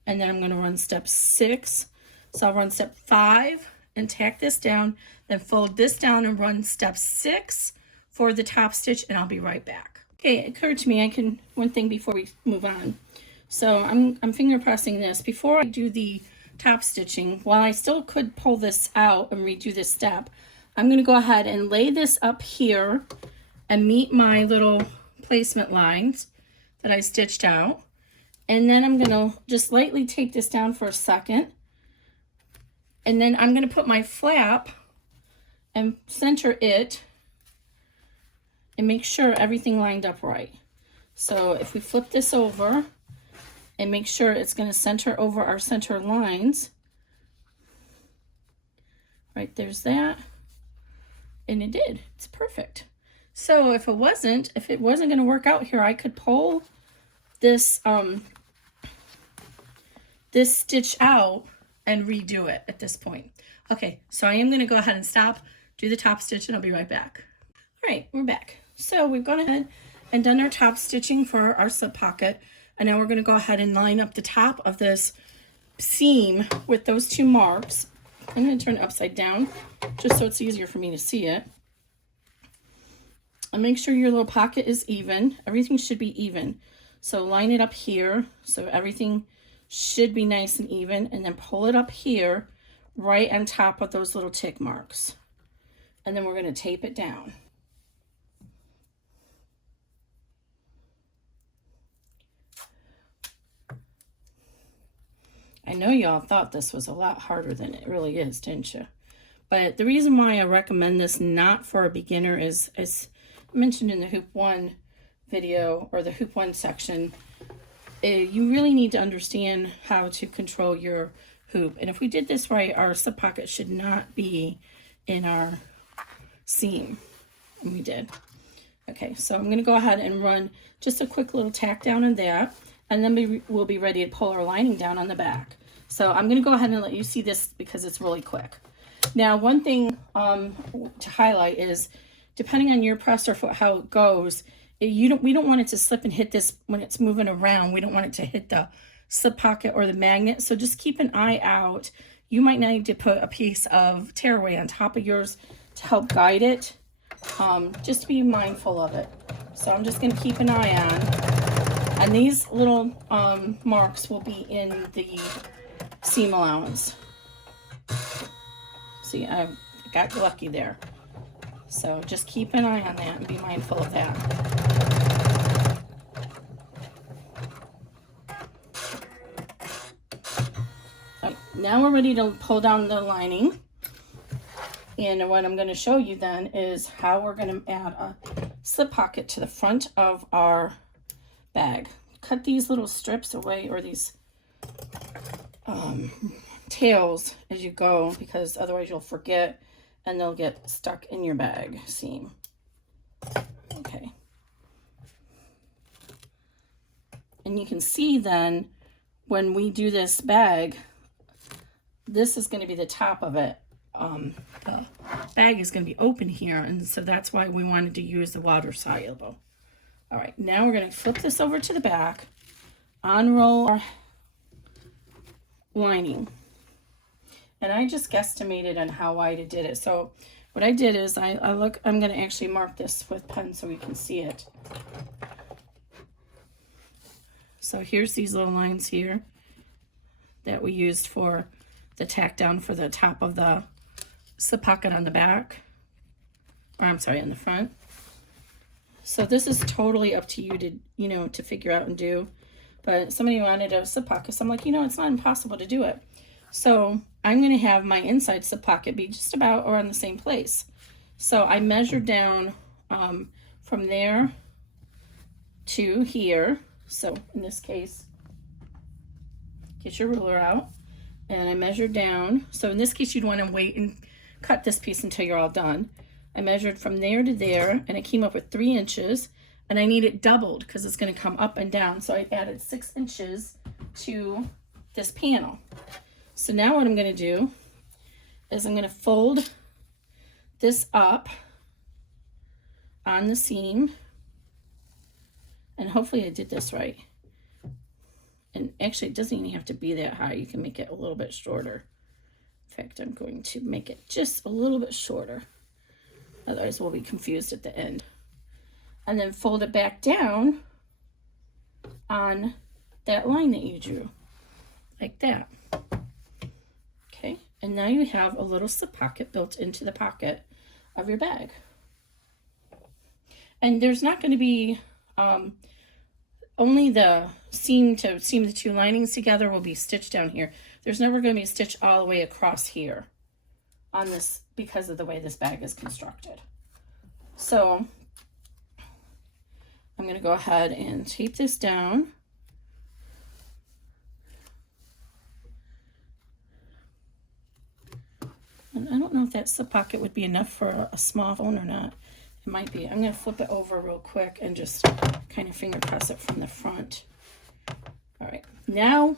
and then I'm going to run step 6. So I'll run step 5 and tack this down, then fold this down and run step 6 for the top stitch, and I'll be right back. Okay, it occurred to me I can, one thing before we move on. So I'm finger pressing this. Before I do the top stitching, while I still could pull this out and redo this step, I'm going to go ahead and lay this up here and meet my little placement lines that I stitched out. And then I'm going to just lightly tape this down for a second. And then I'm going to put my flap and center it and make sure everything lined up right. So if we flip this over and make sure it's going to center over our center lines, right, there's that. And it did. It's perfect. So if it wasn't going to work out here, I could pull this this stitch out and redo it at this point. Okay, so I am going to go ahead and stop, do the top stitch, and I'll be right back. All right, we're back. So we've gone ahead and done our top stitching for our slip pocket, and now we're going to go ahead and line up the top of this seam with those 2 marks. I'm going to turn it upside down just so it's easier for me to see it. And make sure your little pocket is even. Everything should be even. So line it up here so everything should be nice and even, and then pull it up here right on top of those little tick marks. And then we're going to tape it down. I know y'all thought this was a lot harder than it really is, didn't you? But the reason why I recommend this not for a beginner is, as mentioned in the Hoop 1 video, or the Hoop 1 section, you really need to understand how to control your hoop. And if we did this right, our slip pocket should not be in our seam. And we did. Okay, so I'm going to go ahead and run just a quick little tack down on that, and then we'll be ready to pull our lining down on the back. So I'm going to go ahead and let you see this because it's really quick. Now, one thing to highlight is, depending on your presser foot, how it goes, we don't want it to slip and hit this when it's moving around. We don't want it to hit the slip pocket or the magnet. So just keep an eye out. You might need to put a piece of tearaway on top of yours to help guide it. Just be mindful of it. So I'm just going to keep an eye on. And these little marks will be in the seam allowance. See, I got lucky there. So just keep an eye on that and be mindful of that. now we're ready to pull down the lining. And what I'm going to show you then is how we're going to add a slip pocket to the front of our bag. Cut these little strips away, or these tails as you go, because otherwise you'll forget and they'll get stuck in your bag seam. Okay. And you can see then when we do this bag, this is going to be the top of it. The bag is going to be open here, and so that's why we wanted to use the water soluble. All right, now we're going to flip this over to the back, unroll our lining, and I just guesstimated on how wide I did it. So what I did is I'm going to actually mark this with pen so you can see it. So here's these little lines here that we used for the tack down for the top of the slip pocket on the back, or I'm sorry, on the front. So this is totally up to you to, to figure out and do. But somebody wanted a slip pocket, so I'm like, it's not impossible to do it. So I'm going to have my inside slip pocket be just about around the same place. So I measured down from there to here. So in this case, get your ruler out, and I measured down. So in this case, you'd want to wait and cut this piece until you're all done. I measured from there to there, and I came up with 3 inches, and I need it doubled because it's going to come up and down. So I added 6 inches to this panel. So now what I'm going to do is I'm going to fold this up on the seam, and hopefully I did this right. And actually, it doesn't even have to be that high. You can make it a little bit shorter. In fact, I'm going to make it just a little bit shorter. Otherwise, we'll be confused at the end. And then fold it back down on that line that you drew, like that. Okay, and now you have a little slip pocket built into the pocket of your bag. And there's not going to be only the seam to seam the 2 linings together will be stitched down here. There's never going to be a stitch all the way across here on this because of the way this bag is constructed. So I'm going to go ahead and tape this down. And I don't know if that slip pocket would be enough for a small phone or not. It might be. I'm going to flip it over real quick and just kind of finger press it from the front. All right, now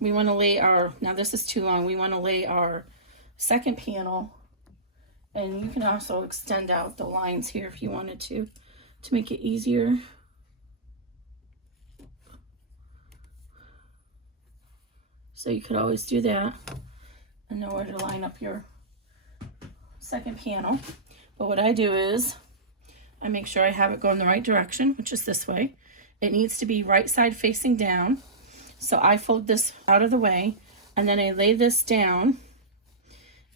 we want to lay our, now this is too long, we want to lay our second panel, and you can also extend out the lines here if you wanted to make it easier. So you could always do that and know where to line up your second panel. But what I do is I make sure I have it going the right direction, which is this way. It needs to be right side facing down. So I fold this out of the way, and then I lay this down,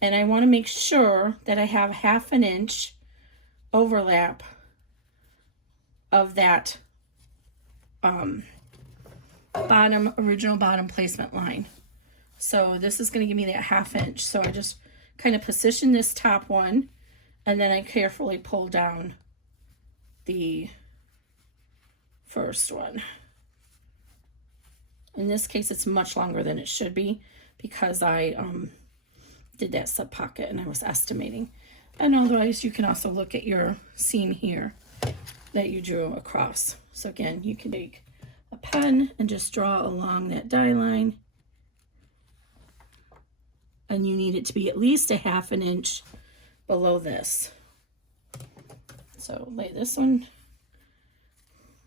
and I want to make sure that I have 1/2 inch overlap of that original bottom placement line. So this is going to give me that 1/2 inch. So I just kind of position this top one, and then I carefully pull down the first one. In this case, it's much longer than it should be because I did that slip pocket and I was estimating. And otherwise, you can also look at your seam here that you drew across. So again, you can take a pen and just draw along that die line. And you need it to be at least 1/2 inch below this. So lay this one.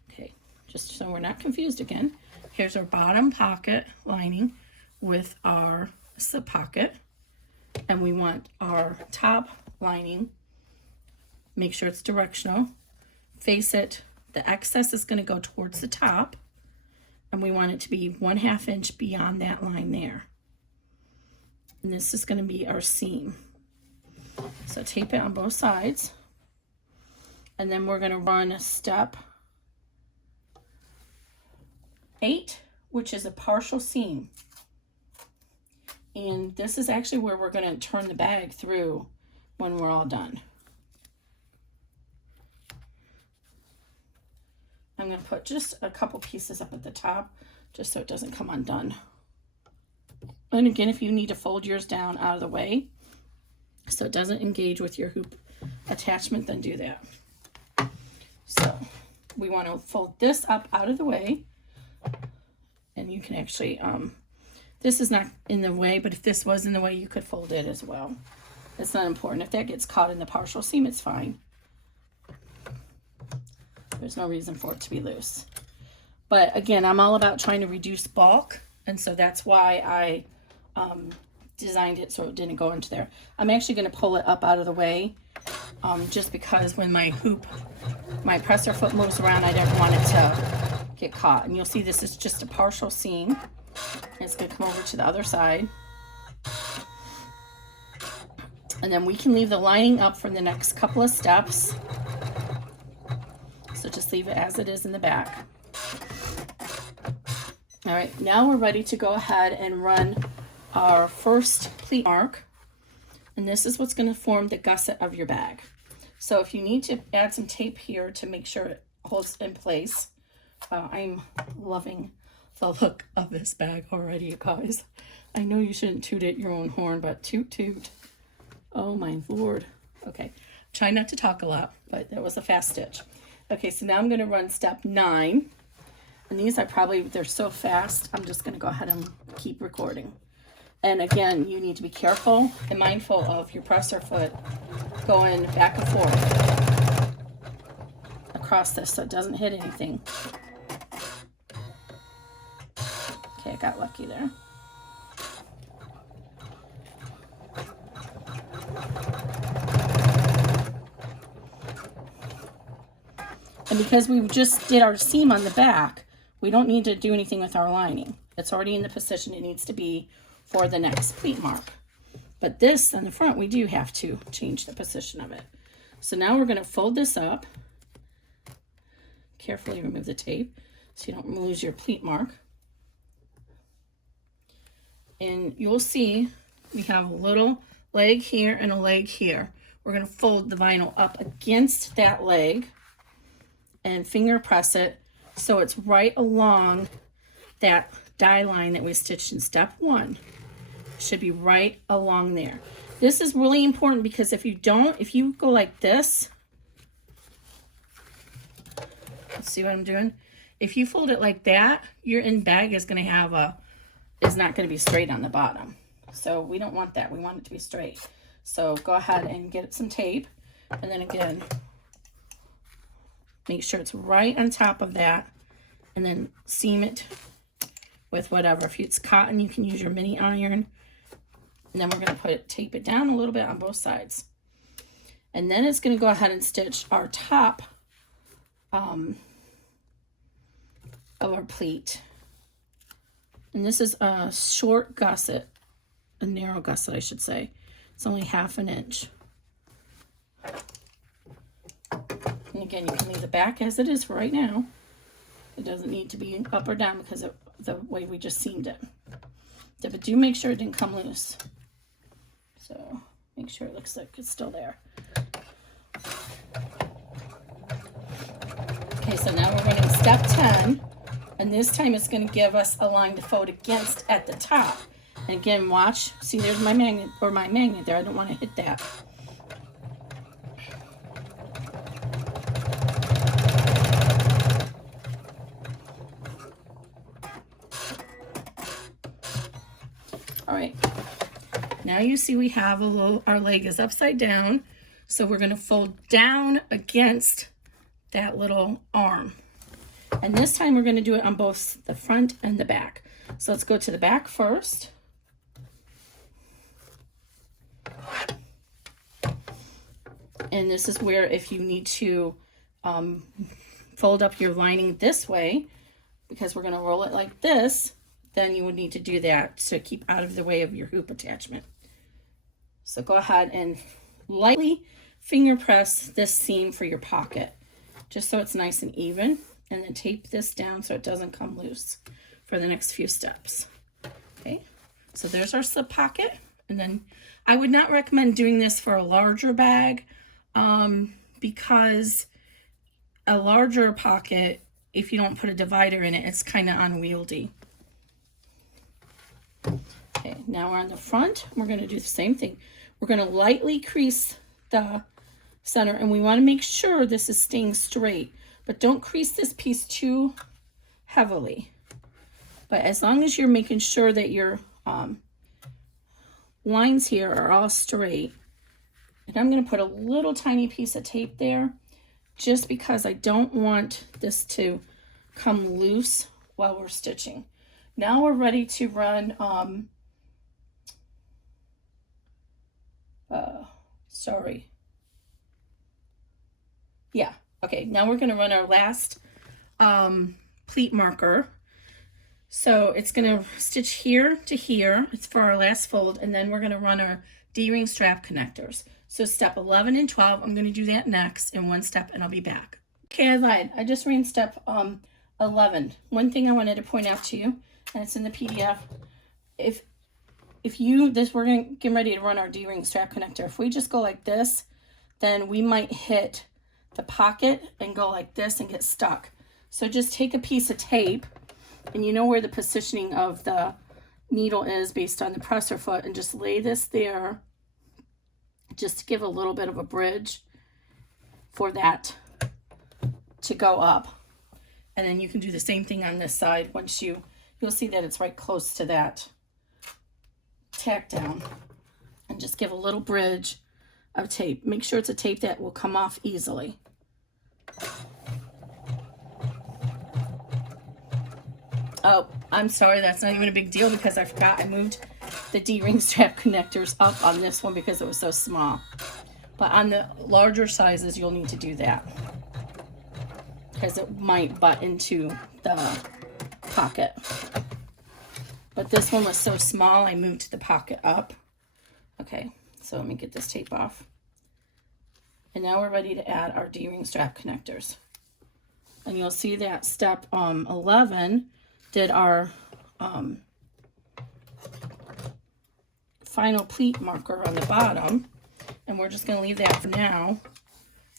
Okay, just so we're not confused again. Here's our bottom pocket lining with our slip pocket. And we want our top lining, make sure it's directional, face it. The excess is going to go towards the top, and we want it to be 1/2 inch beyond that line there. And this is going to be our seam. So tape it on both sides, and then we're going to run step 8 which is a partial seam. And this is actually where we're going to turn the bag through when we're all done. I'm going to put just a couple pieces up at the top just so it doesn't come undone. And again, if you need to fold yours down out of the way so it doesn't engage with your hoop attachment, then do that. So we want to fold this up out of the way, and you can actually, this is not in the way, but if this was in the way, you could fold it as well. It's not important. If that gets caught in the partial seam, it's fine. There's no reason for it to be loose. But again, I'm all about trying to reduce bulk, and so that's why I designed it so it didn't go into there. I'm actually going to pull it up out of the way, just because when my presser foot moves around, I don't want it to get caught. And you'll see this is just a partial seam. It's going to come over to the other side. And then we can leave the lining up for the next couple of steps. So just leave it as it is in the back. All right, now we're ready to go ahead and run our first pleat mark. And this is what's going to form the gusset of your bag. So if you need to add some tape here to make sure it holds in place, I'm loving the look of this bag already, you guys. I know you shouldn't toot at your own horn, but toot toot. Oh my Lord. Okay, try not to talk a lot, but that was a fast stitch. Okay, so now I'm going to run step 9. And these they're so fast, I'm just going to go ahead and keep recording. And again, you need to be careful and mindful of your presser foot going back and forth across this so it doesn't hit anything. Okay, I got lucky there. And because we just did our seam on the back, we don't need to do anything with our lining. It's already in the position it needs to be for the next pleat mark. But this on the front, we do have to change the position of it. So now we're going to fold this up. Carefully remove the tape so you don't lose your pleat mark. And you'll see we have a little leg here and a leg here. We're going to fold the vinyl up against that leg and finger press it so it's right along that die line that we stitched in step 1. It should be right along there. This is really important because if you go like this, let's see what I'm doing. If you fold it like that, your end bag is going to have is not going to be straight on the bottom. So we don't want that. We want it to be straight. So go ahead and get some tape, and then again, make sure it's right on top of that, and then seam it with whatever. If it's cotton, you can use your mini iron. And then we're going to tape it down a little bit on both sides. And then it's going to go ahead and stitch our top of our pleat. And this is a short gusset, a narrow gusset, I should say. It's only 1/2 inch. And again, you can leave the back as it is for right now. It doesn't need to be up or down because of the way we just seamed it. But do make sure it didn't come loose. So make sure it looks like it's still there. Okay, so now we're running step 10. And this time it's going to give us a line to fold against at the top. And again, watch. See, there's my magnet there. I don't want to hit that. All right. Now you see we have our leg is upside down. So we're going to fold down against that little arm. And this time we're going to do it on both the front and the back. So let's go to the back first. And this is where if you need to fold up your lining this way, because we're going to roll it like this, then you would need to do that to keep out of the way of your hoop attachment. So go ahead and lightly finger press this seam for your pocket, just so it's nice and even. And then tape this down so it doesn't come loose for the next few steps. Okay, so there's our slip pocket. And then I would not recommend doing this for a larger bag because a larger pocket, if you don't put a divider in it, it's kind of unwieldy. Okay, now we're on the front. We're going to do the same thing. We're going to lightly crease the center, and we want to make sure this is staying straight, but don't crease this piece too heavily. But as long as you're making sure that your lines here are all straight, and I'm going to put a little tiny piece of tape there just because I don't want this to come loose while we're stitching. Now we're ready to run okay, now we're going to run our last pleat marker. So it's going to stitch here to here. It's for our last fold, and then we're going to run our D-ring strap connectors. So step 11 and 12, I'm going to do that next in one step, and I'll be back. Okay, I lied. I just ran step 11. One thing I wanted to point out to you, and it's in the PDF. If we're getting ready to run our D-ring strap connector. If we just go like this, then we might hit the pocket and go like this and get stuck. So just take a piece of tape, and you know where the positioning of the needle is based on the presser foot, and just lay this there just to give a little bit of a bridge for that to go up. And then you can do the same thing on this side. Once you'll see that it's right close to that tack down, and just give a little bridge of tape. Make sure it's a tape that will come off easily. Oh, I'm sorry, that's not even a big deal because I forgot I moved the D-ring strap connectors up on this one because it was so small. But on the larger sizes, you'll need to do that because it might butt into the pocket. But this one was so small, I moved the pocket up. Okay, so let me get this tape off. And now we're ready to add our D-ring strap connectors. And you'll see that step 11 did our final pleat marker on the bottom, and we're just going to leave that for now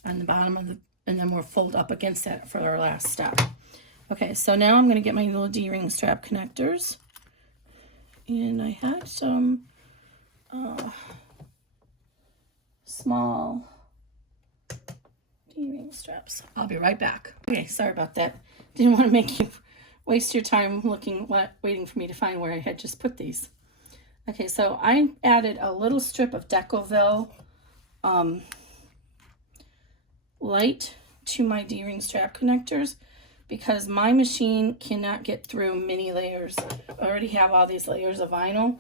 on the bottom of the, and then we'll fold up against that for our last step. Okay, so now I'm going to get my little D-ring strap connectors, and I had some small D-ring straps. I'll be right back. Okay, sorry about that. Didn't want to make you waste your time waiting for me to find where I had just put these. Okay, so I added a little strip of Decoville light to my D-ring strap connectors because my machine cannot get through many layers. I already have all these layers of vinyl.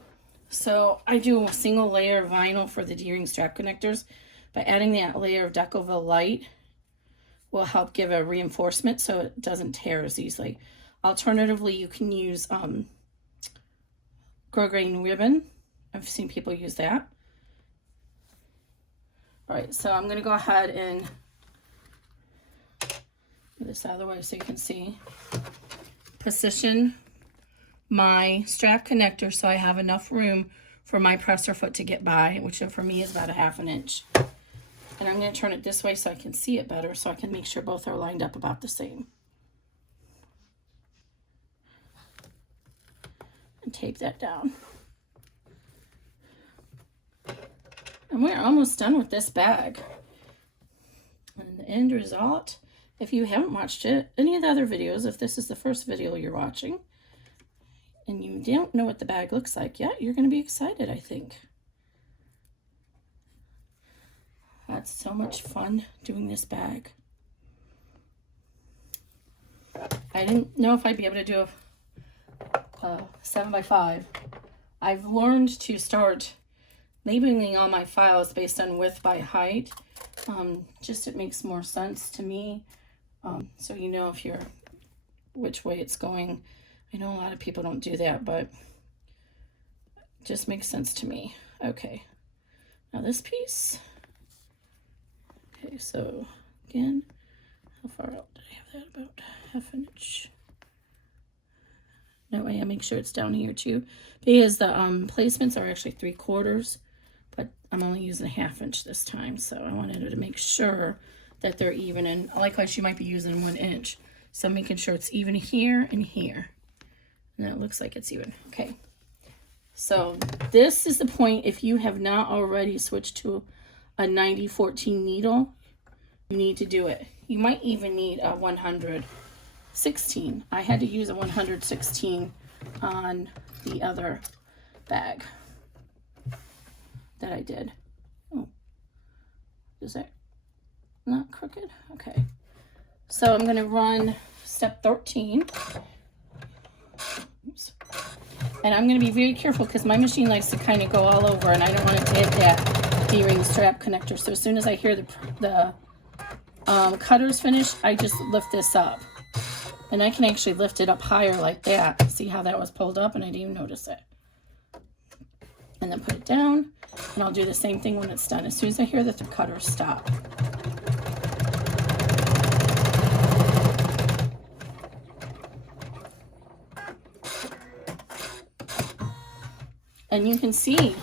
So I do a single layer of vinyl for the D-ring strap connectors. By adding that layer of Decoville light will help give a reinforcement so it doesn't tear as easily. Alternatively, you can use grosgrain ribbon. I've seen people use that. All right, so I'm going to go ahead and get this out of the way so you can see. Position my strap connector so I have enough room for my presser foot to get by, which for me is about 1/2 inch. And I'm going to turn it this way so I can see it better, so I can make sure both are lined up about the same. And tape that down. And we're almost done with this bag. And the end result, if you haven't watched any of the other videos, if this is the first video you're watching, and you don't know what the bag looks like yet, you're going to be excited, I think. That's so much fun doing this bag. I didn't know if I'd be able to do a 7x5. I've learned to start labeling all my files based on width by height. Just it makes more sense to me. So you know if you're which way it's going. I know a lot of people don't do that, but it just makes sense to me. Okay, now this piece. Okay, so again, how far out did I have that? About 1/2 inch. No, make sure it's down here too, because the placements are actually 3/4, but I'm only using a 1/2 inch this time, so I wanted to make sure that they're even. And likewise, you might be using 1 inch, so I'm making sure it's even here and here, and it looks like it's even. Okay, so this is the point. If you have not already switched to a 90-14 needle, you need to do it. You might even need a 116. I had to use a 116 on the other bag that I did. Oh, is it not crooked? Okay. So I'm going to run step 13. Oops. And I'm going to be very careful because my machine likes to kind of go all over, and I don't want it to hit that D-ring strap connector. So as soon as I hear the cutter's finished, I just lift this up. And I can actually lift it up higher like that. See how that was pulled up and I didn't even notice it. And then put it down. And I'll do the same thing when it's done. As soon as I hear that the cutter stop. And you can see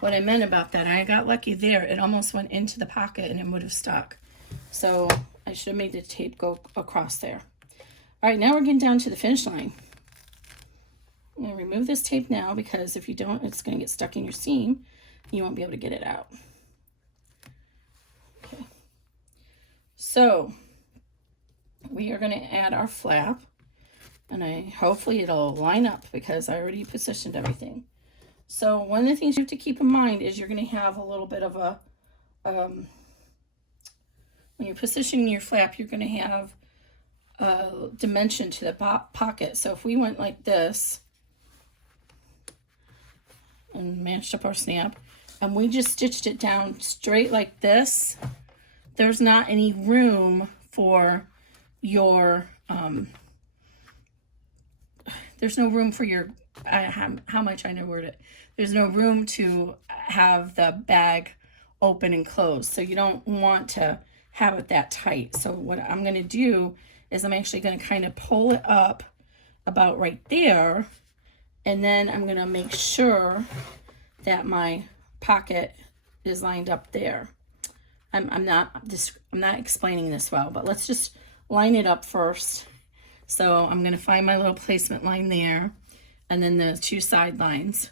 what I meant about that. I got lucky there. It almost went into the pocket and it would have stuck. So I should have made the tape go across there. All right, now we're getting down to the finish line. I'm going to remove this tape now because if you don't, it's going to get stuck in your seam. You won't be able to get it out. Okay. So we are going to add our flap, and hopefully it'll line up because I already positioned everything. So one of the things you have to keep in mind is you're going to have a little bit of a, when you're positioning your flap, you're going to have a dimension to the pocket. So if we went like this and matched up our snap and we just stitched it down straight like this, there's not any room for your, there's no room for your, how much I know word it. There's no room to have the bag open and close. So you don't want to have it that tight. So what I'm going to do is I'm actually going to kind of pull it up about right there. And then I'm going to make sure that my pocket is lined up there. I'm not explaining this well, but let's just line it up first. So I'm going to find my little placement line there, and then the 2 side lines.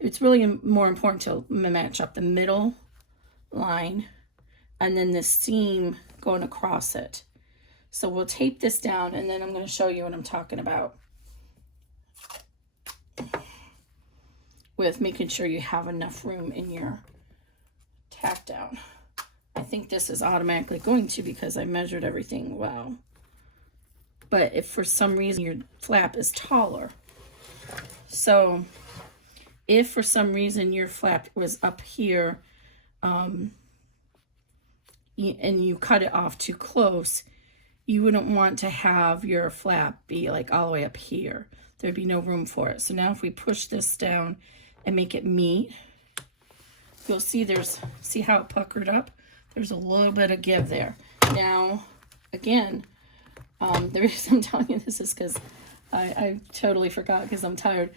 It's really more important to match up the middle line and then the seam going across it. So we'll tape this down, and then I'm going to show you what I'm talking about with making sure you have enough room in your tack down. I think this is automatically going to because I measured everything well. But if for some reason your flap is taller, so if for some reason your flap was up here and you cut it off too close, you wouldn't want to have your flap be like all the way up here. There'd be no room for it. So now if we push this down and make it meet, you'll see see how it puckered up? There's a little bit of give there. Now, again, the reason I'm telling you this is because I totally forgot because I'm tired.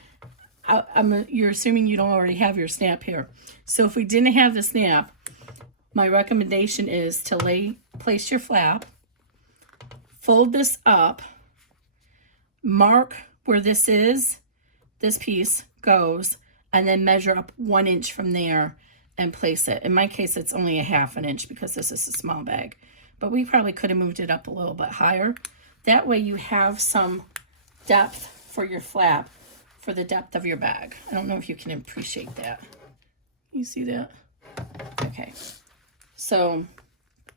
You're assuming you don't already have your snap here. So if we didn't have the snap, my recommendation is to place your flap, fold this up, mark where this piece goes, and then measure up 1 inch from there and place it. In my case, it's only a 1/2 inch because this is a small bag, but we probably could have moved it up a little bit higher. That way you have some depth for your flap for the depth of your bag. I don't know if you can appreciate that. You see that? Okay. So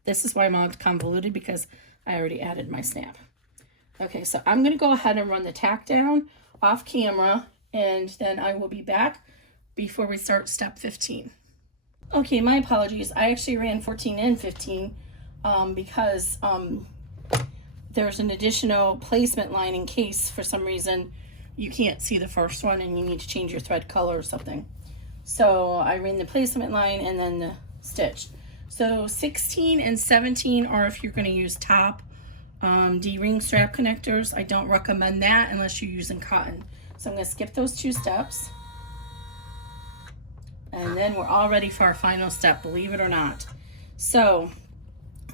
this is why I'm all convoluted, because I already added my snap. Okay, so I'm going to go ahead and run the tack down off camera, and then I will be back before we start step 15. Okay, my apologies. I actually ran 14 and 15 because there's an additional placement line in case for some reason you can't see the first one and you need to change your thread color or something. So I ran the placement line and then the stitch. So 16 and 17 are if you're going to use top D-ring strap connectors. I don't recommend that unless you're using cotton. So I'm going to skip those 2 steps. And then we're all ready for our final step, believe it or not. So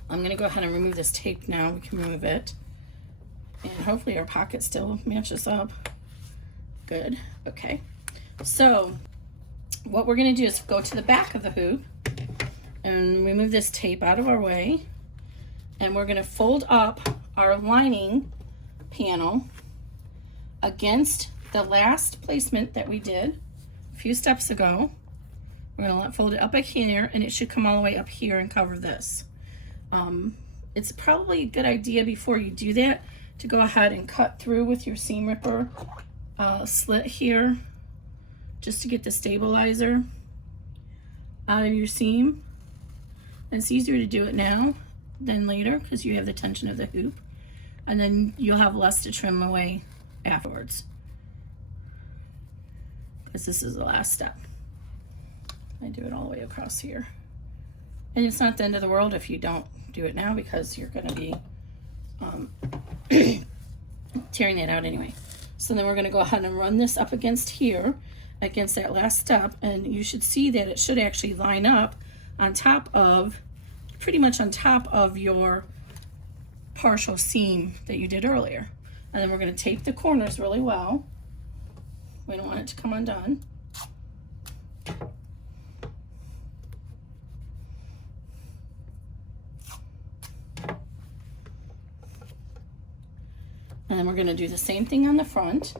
I'm going to go ahead and remove this tape now. We can remove it. And hopefully our pocket still matches up. Good. Okay. So what we're going to do is go to the back of the hoop and remove this tape out of our way. And we're going to fold up our lining panel against the last placement that we did a few steps ago. We're going to fold it up here, and it should come all the way up here and cover this. It's probably a good idea before you do that to go ahead and cut through with your seam ripper slit here, just to get the stabilizer out of your seam. And it's easier to do it now than later because you have the tension of the hoop, and then you'll have less to trim away afterwards, because this is the last step. I do it all the way across here, and it's not the end of the world if you don't do it now, because you're going to be tearing that out anyway. So then we're going to go ahead and run this up against here, against that last step, and you should see that it should actually line up on top of, pretty much on top of your partial seam that you did earlier. And then we're going to tape the corners really well. We don't want it to come undone. And then we're going to do the same thing on the front.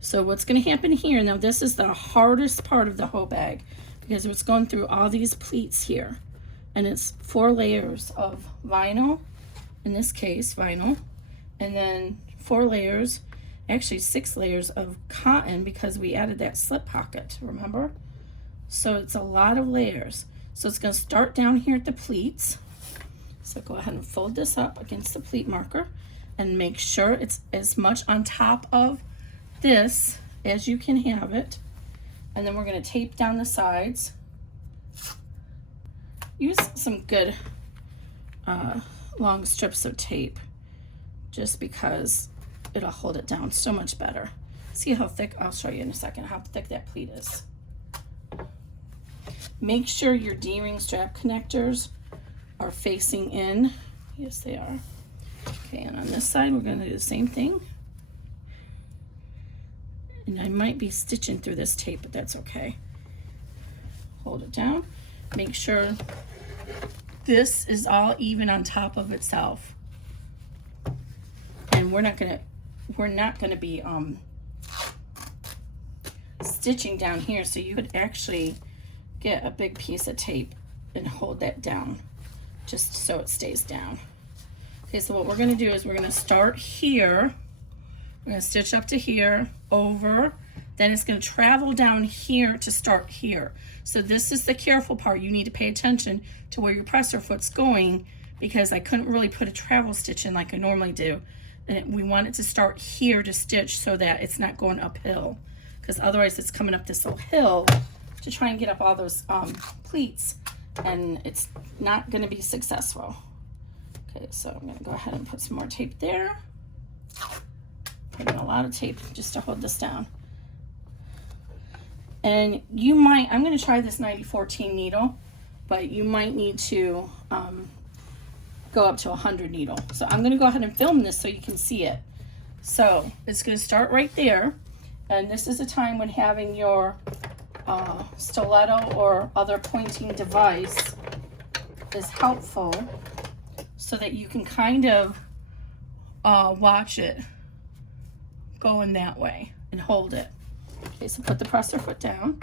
So what's going to happen here, now this is the hardest part of the whole bag, because it's going through all these pleats here. And it's 4 layers of vinyl, in this case vinyl, and then 4 layers, actually 6 layers of cotton, because we added that slip pocket, remember? So it's a lot of layers. So it's going to start down here at the pleats. So go ahead and fold this up against the pleat marker and make sure it's as much on top of this as you can have it. And then we're going to tape down the sides. Use some good long strips of tape, just because it'll hold it down so much better. See how thick, I'll show you in a second how thick that pleat is. Make sure your D-ring strap connectors are facing in. Yes, they are. Okay, and on this side we're going to do the same thing. And I might be stitching through this tape, but that's okay. Hold it down. Make sure this is all even on top of itself. And we're not gonna be stitching down here, so you could actually get a big piece of tape and hold that down, just so it stays down. Okay, so what we're gonna do is we're gonna start here. We're gonna stitch up to here, over, then it's gonna travel down here to start here. So this is the careful part. You need to pay attention to where your presser foot's going, because I couldn't really put a travel stitch in like I normally do. And we want it to start here to stitch so that it's not going uphill, because otherwise it's coming up this little hill to try and get up all those pleats, and it's not gonna be successful. Okay, so I'm gonna go ahead and put some more tape there. Put in a lot of tape just to hold this down. And you might, I'm going to try this 9014 needle, but you might need to go up to 100 needle. So I'm going to go ahead and film this so you can see it. So it's going to start right there. And this is a time when having your stiletto or other pointing device is helpful, so that you can kind of watch it going that way and hold it. Okay, so put the presser foot down,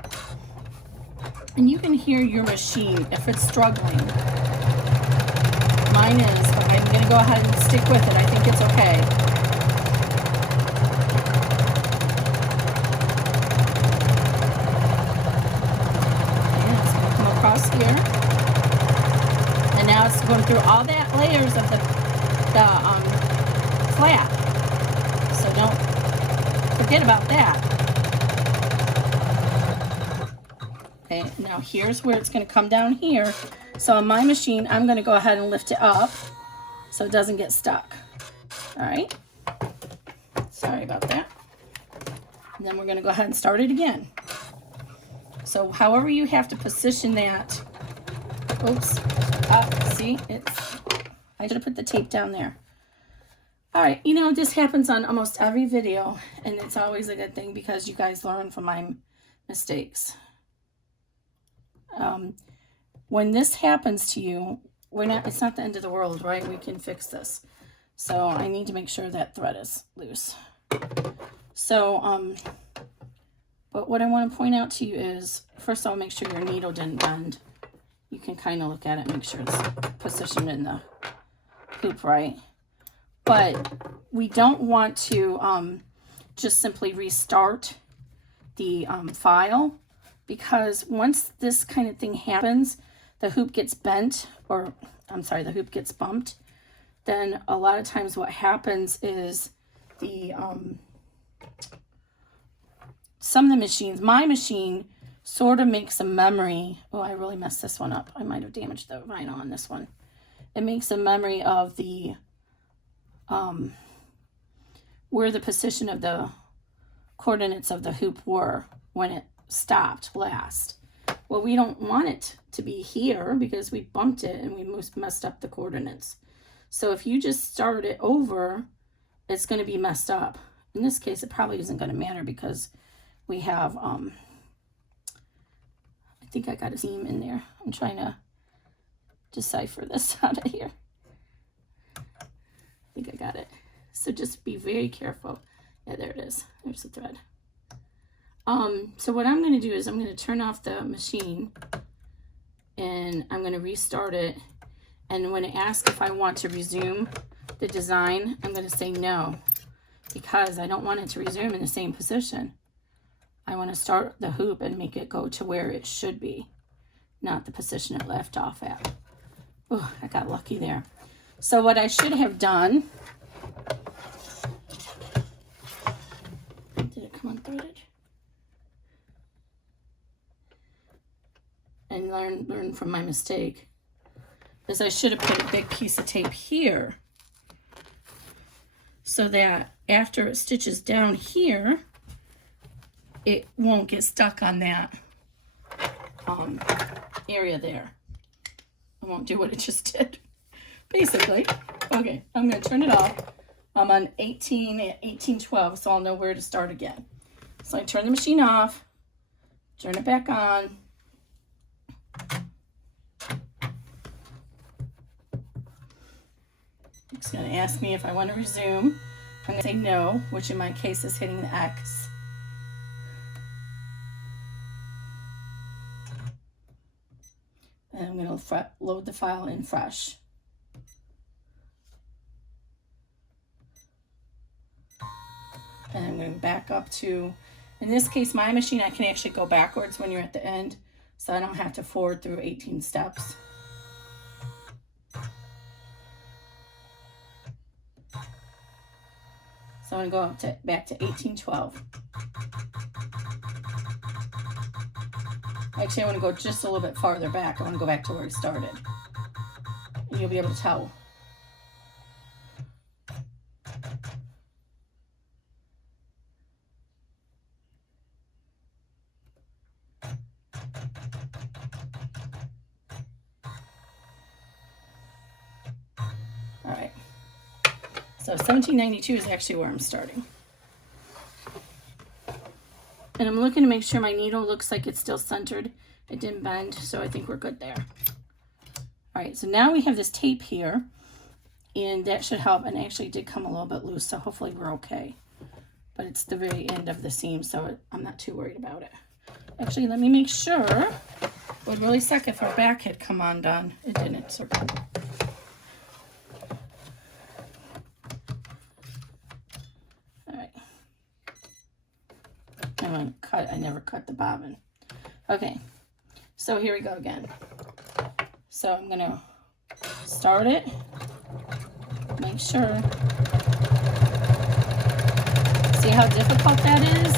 and you can hear your machine if it's struggling. Mine is, but I'm going to go ahead and stick with it. I think it's okay. And it's going to come across here, and now it's going through all that layers of the flap. So don't forget about that. Okay, now here's where it's going to come down here So on my machine, I'm going to go ahead and lift it up so it doesn't get stuck. All right. Sorry about that. And then we're going to go ahead and start it again. So however you have to position that, oops, up, see, I should have put the tape down there. All right, you know, this happens on almost every video, and it's always a good thing because you guys learn from my mistakes. When this happens to you, it's not the end of the world, right? We can fix this. So I need to make sure that thread is loose. So, but what I want to point out to you is, first of all, make sure your needle didn't bend. You can kind of look at it and make sure it's positioned in the hoop right. But we don't want to just simply restart the file, because once this kind of thing happens, the hoop gets bent, or I'm sorry, the hoop gets bumped, then a lot of times what happens is the some of the machines, my machine sort of makes a memory. Oh, I really messed this one up. I might have damaged the vinyl on this one. It makes a memory of the where the position of the coordinates of the hoop were when it stopped last. Well, we don't want it to be here because we bumped it and we messed up the coordinates. So if you just start it over, it's going to be messed up. In this case, it probably isn't going to matter because we have, I think I got a seam in there. I'm trying to decipher this out of here. I think I got it. So just be very careful. Yeah, there it is. There's the thread. So what I'm going to do is I'm going to turn off the machine and I'm going to restart it. And when it asks if I want to resume the design, I'm going to say no, because I don't want it to resume in the same position. I want to start the hoop and make it go to where it should be, not the position it left off at. Oh, I got lucky there. So what I should have done, did it come unthreaded? And learn from my mistake, is I should have put a big piece of tape here so that after it stitches down here, it won't get stuck on that area there. I won't do what it just did, basically. Okay, I'm going to turn it off. I'm on 1812, so I'll know where to start again. So I turn the machine off, turn it back on. It's going to ask me if I want to resume. I'm going to say no, which in my case is hitting the X. And I'm going to load the file in fresh. And I'm going to back up to, in this case, my machine, I can actually go backwards when you're at the end, so I don't have to forward through 18 steps. So I'm going to go back to 1812. Actually, I want to go just a little bit farther back. I want to go back to where it started. And you'll be able to tell. All right. So 1792 is actually where I'm starting. And I'm looking to make sure my needle looks like it's still centered. It didn't bend, so I think we're good there. All right, so now we have this tape here, and that should help. And actually it did come a little bit loose, so hopefully we're okay. But it's the very end of the seam, so I'm not too worried about it. Actually, let me make sure. It would really suck if our back had come undone. It didn't, so good. I never cut the bobbin. Okay, so here we go again. So I'm gonna start it, make sure. See how difficult that is?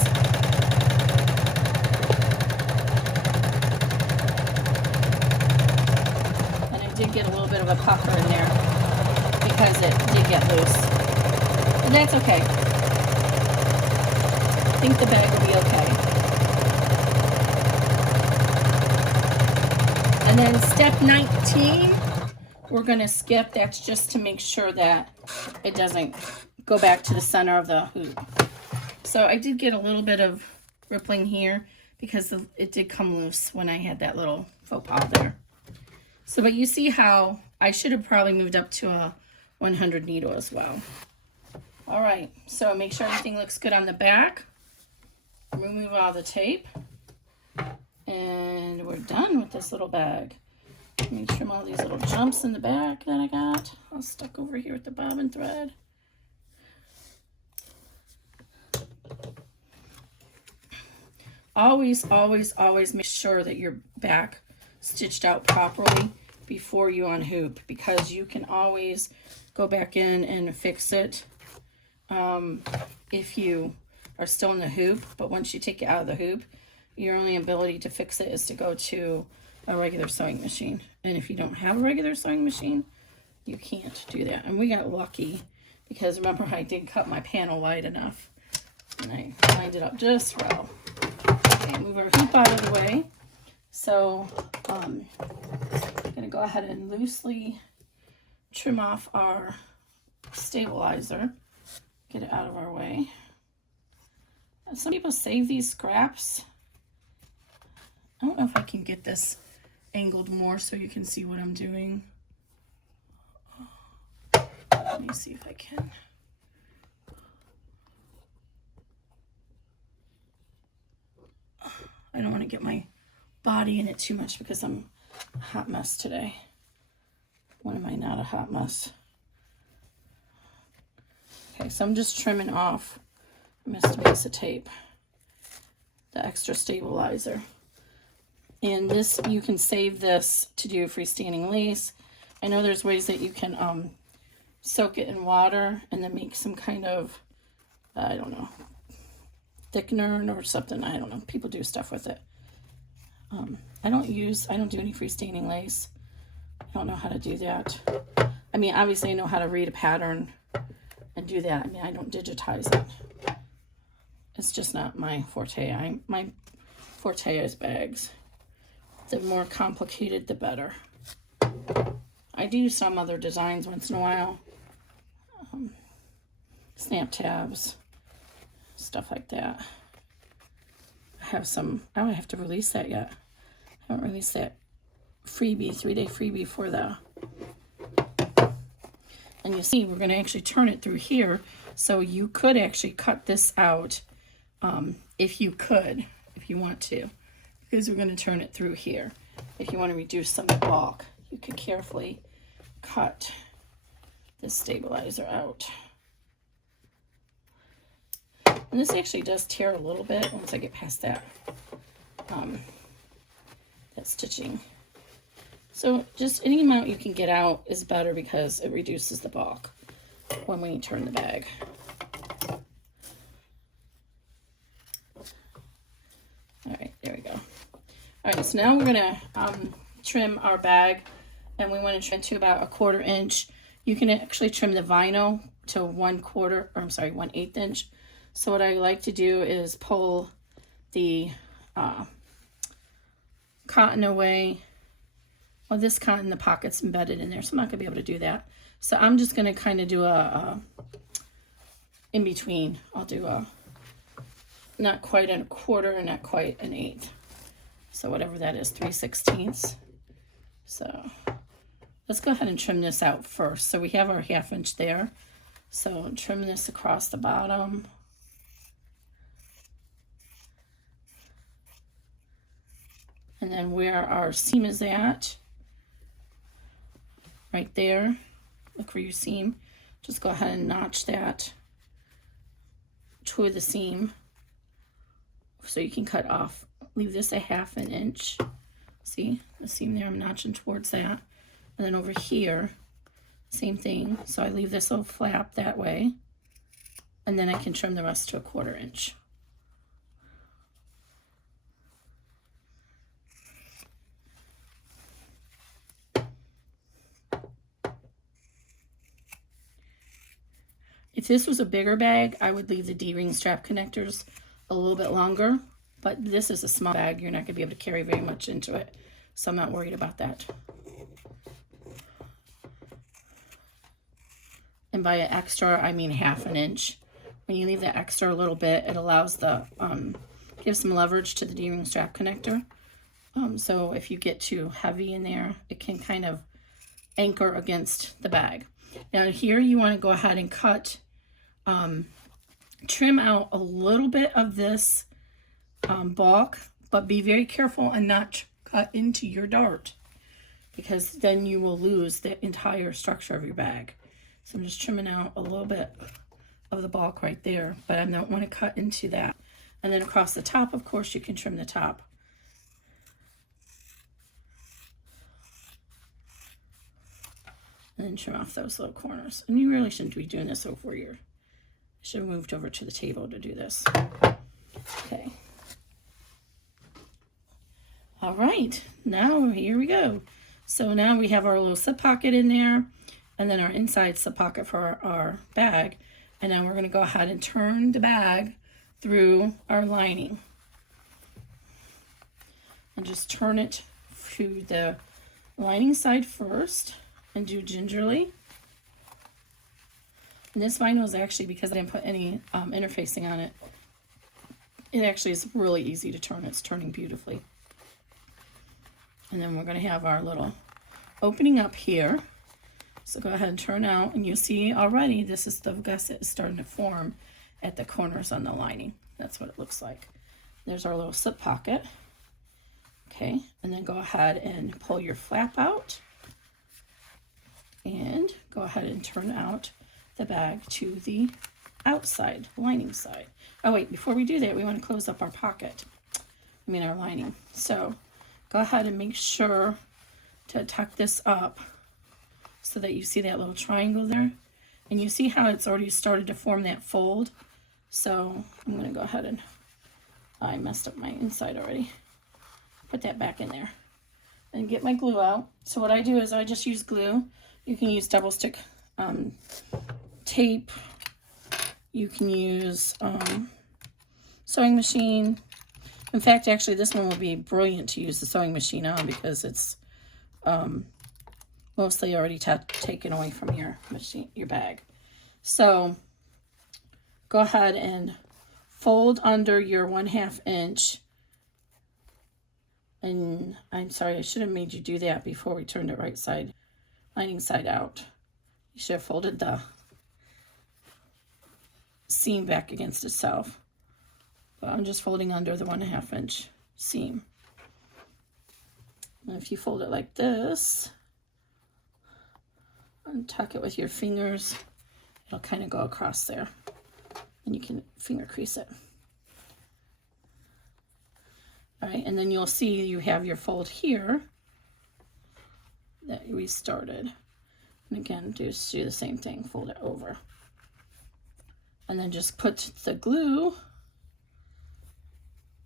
did get a little bit of a pucker in there because it did get loose. But that's okay. I think the bag will be okay. And then step 19, we're going to skip. That's just to make sure that it doesn't go back to the center of the hoop. So I did get a little bit of rippling here because it did come loose when I had that little faux pas there. So, but you see how I should have probably moved up to a 100 needle as well. All right, so make sure everything looks good on the back. Remove all the tape. And we're done with this little bag. Let me trim all these little jumps in the back that I got all stuck over here with the bobbin thread. Always, always, always make sure that your back stitched out properly before you unhoop, because you can always go back in and fix it if you are still in the hoop. But once you take it out of the hoop, your only ability to fix it is to go to a regular sewing machine. And if you don't have a regular sewing machine, you can't do that. And we got lucky because remember, I did cut my panel wide enough and I lined it up just well. Okay, move our hoop out of the way. So I'm gonna go ahead and loosely trim off our stabilizer, get it out of our way. And some people save these scraps. I don't know if I can get this angled more so you can see what I'm doing. Let me see if I can. I don't want to get my body in it too much because I'm a hot mess today. When am I not a hot mess? Okay, so I'm just trimming off, I missed a piece of tape, the extra stabilizer. And this, you can save this to do freestanding lace. I know there's ways that you can soak it in water and then make some kind of, I don't know, thickener or something. I don't know. People do stuff with it. I don't do any freestanding lace. I don't know how to do that. I mean, obviously I know how to read a pattern and do that. I mean, I don't digitize it. It's just not my forte. My forte is bags. The more complicated, the better. I do some other designs once in a while. Snap tabs, stuff like that. I have some, I don't have to release that yet. I haven't released that freebie, 3-day freebie for the, and you see, we're gonna actually turn it through here. So you could actually cut this out if you want to, because we're gonna turn it through here. If you wanna reduce some of the bulk, you could carefully cut this stabilizer out. And this actually does tear a little bit once I get past that, that stitching. So just any amount you can get out is better because it reduces the bulk when we turn the bag. All right, there we go. All right, so now we're gonna trim our bag, and we want to trim to about 1/4 inch. You can actually trim the vinyl to 1/8 inch. So what I like to do is pull the cotton away. Well, this cotton, the pocket's embedded in there, so I'm not gonna be able to do that. So I'm just gonna kind of do a in between. I'll do a not quite 1/4 and not quite 1/8. So whatever that is, 3/16. So let's go ahead and trim this out first. So we have our 1/2 inch there. So trim this across the bottom. And then where our seam is at, right there, look for your seam. Just go ahead and notch that toward the seam so you can cut off. Leave this a 1/2 inch. See the seam there? I'm notching towards that. And then over here, same thing. So I leave this little flap that way, and then I can trim the rest to 1/4 inch. If this was a bigger bag, I would leave the D-ring strap connectors a little bit longer, but this is a small bag. You're not going to be able to carry very much into it, so I'm not worried about that. And by an extra, I mean 1/2 inch. When you leave that extra a little bit, it allows the, gives some leverage to the D-ring strap connector. So if you get too heavy in there, it can kind of anchor against the bag. Now here you want to go ahead and cut, trim out a little bit of this bulk, but be very careful and not cut into your dart, because then you will lose the entire structure of your bag. So I'm just trimming out a little bit of the bulk right there, but I don't want to cut into that. And then across the top, of course, you can trim the top. And then trim off those little corners. And you really shouldn't be doing this over here. I should have moved over to the table to do this. Okay. All right, now here we go. So now we have our little slip pocket in there, and then our inside slip pocket for our bag. And now we're going to go ahead and turn the bag through our lining. And just turn it to the lining side first and do gingerly. And this vinyl is actually, because I didn't put any interfacing on it, it actually is really easy to turn. It's turning beautifully. And then we're going to have our little opening up here. So go ahead and turn out, and you'll see already this is the gusset is starting to form at the corners on the lining. That's what it looks like. There's our little slip pocket. Okay, and then go ahead and pull your flap out. And go ahead and turn out the bag to the outside, lining side. Oh wait, before we do that, we want to close up our pocket. I mean our lining. So go ahead and make sure to tuck this up so that you see that little triangle there. And you see how it's already started to form that fold. So I'm going to go ahead and, I messed up my inside already. Put that back in there. And get my glue out. So what I do is I just use glue. You can use double stick tape. You can use sewing machine. In fact, actually, this one will be brilliant to use the sewing machine on, because it's mostly already taken away from your machine, your bag. So go ahead and fold under your 1/2 inch. And I'm sorry, I should have made you do that before we turned it right side, lining side out. You should have folded the seam back against itself. But I'm just folding under the 1/2 inch seam. And if you fold it like this, and tuck it with your fingers, it'll kind of go across there. And you can finger crease it. All right, and then you'll see you have your fold here that we started. And again, just do the same thing, fold it over. And then just put the glue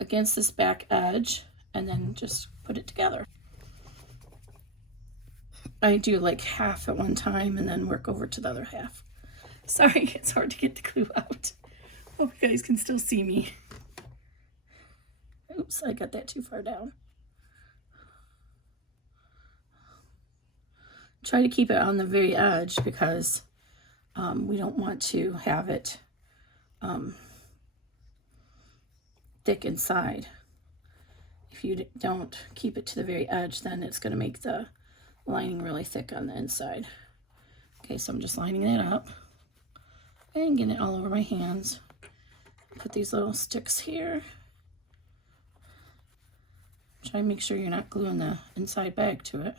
against this back edge, and then just put it together. I do like half at one time and then work over to the other half. Sorry, it's hard to get the glue out. Hope you guys can still see me. Oops, I got that too far down. Try to keep it on the very edge, because we don't want to have it thick inside. If you don't keep it to the very edge, then it's going to make the lining really thick on the inside. Okay, so I'm just lining it up and getting it all over my hands. Put these little sticks here. Try and make sure you're not gluing the inside bag to it.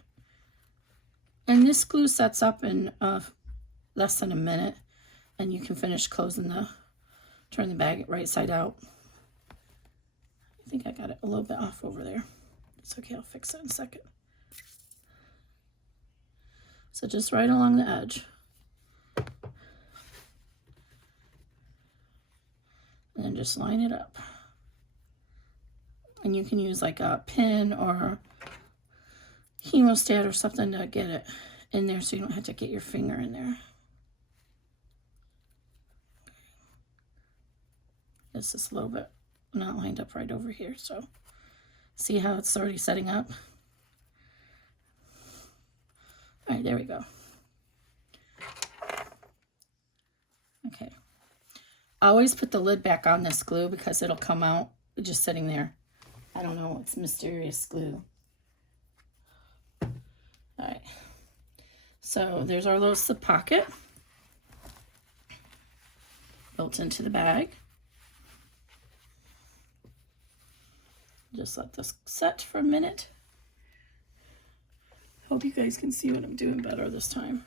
And this glue sets up in less than a minute, and you can finish closing turn the bag right side out. I think I got it a little bit off over there. It's okay, I'll fix it in a second. So just right along the edge. And then just line it up. And you can use like a pin or hemostat or something to get it in there, so you don't have to get your finger in there. It's just a little bit not lined up right over here. So see how it's already setting up? All right, there we go. Okay. Always put the lid back on this glue because it'll come out just sitting there. I don't know, it's mysterious glue. All right. So there's our little slip pocket built into the bag. Just let this set for a minute. Hope you guys can see what I'm doing better this time.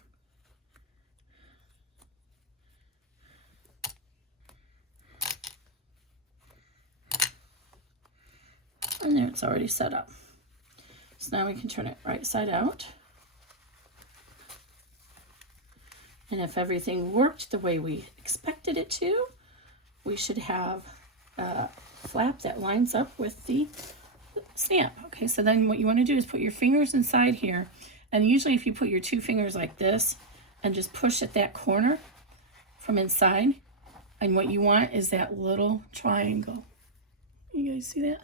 And there, it's already set up. So now we can turn it right side out. And if everything worked the way we expected it to, we should have a flap that lines up with the stamp. Okay, so then what you want to do is put your fingers inside here. And usually if you put your two fingers like this and just push at that corner from inside, and what you want is that little triangle. You guys see that?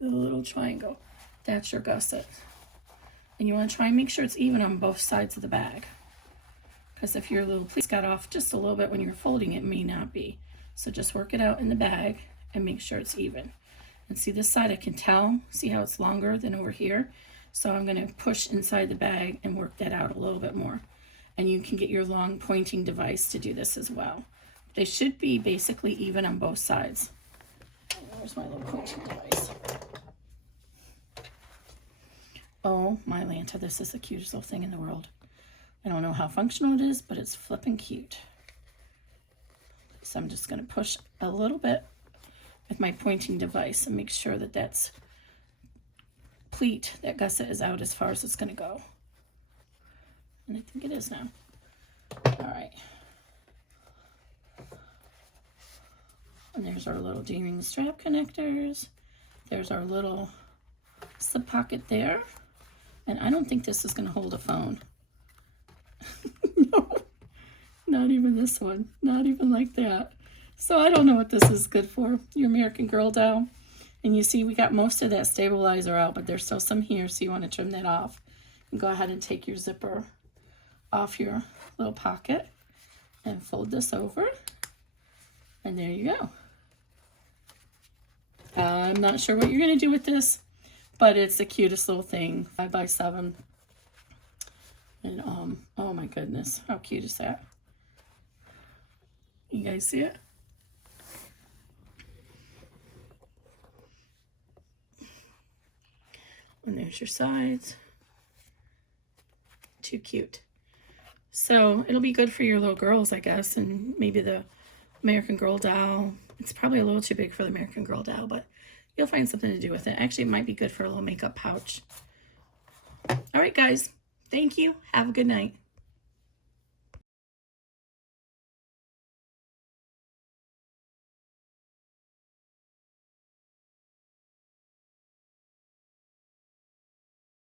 The little triangle. That's your gusset. And you want to try and make sure it's even on both sides of the bag. Because if your little piece got off just a little bit when you're folding, it may not be. So just work it out in the bag and make sure it's even. And see this side, I can tell, see how it's longer than over here. So I'm going to push inside the bag and work that out a little bit more. And you can get your long pointing device to do this as well. They should be basically even on both sides. There's my little pointing device. Oh my Lanta, this is the cutest little thing in the world. I don't know how functional it is, but it's flipping cute. So I'm just going to push a little bit with my pointing device and make sure that that's pleat, that gusset is out as far as it's going to go. And I think it is now. All right. And there's our little D-ring strap connectors. There's our little slip pocket there. And I don't think this is going to hold a phone. No, not even this one. Not even like that. So I don't know what this is good for. Your American Girl doll. And you see we got most of that stabilizer out, but there's still some here, so you want to trim that off. And go ahead and take your zipper off your little pocket and fold this over. And there you go. I'm not sure what you're going to do with this, but it's the cutest little thing. 5x7. And oh my goodness, how cute is that? You guys see it? And there's your sides. Too cute. So it'll be good for your little girls, I guess, and maybe the American Girl doll. It's probably a little too big for the American Girl doll, but you'll find something to do with it. Actually, it might be good for a little makeup pouch. All right, guys. Thank you. Have a good night.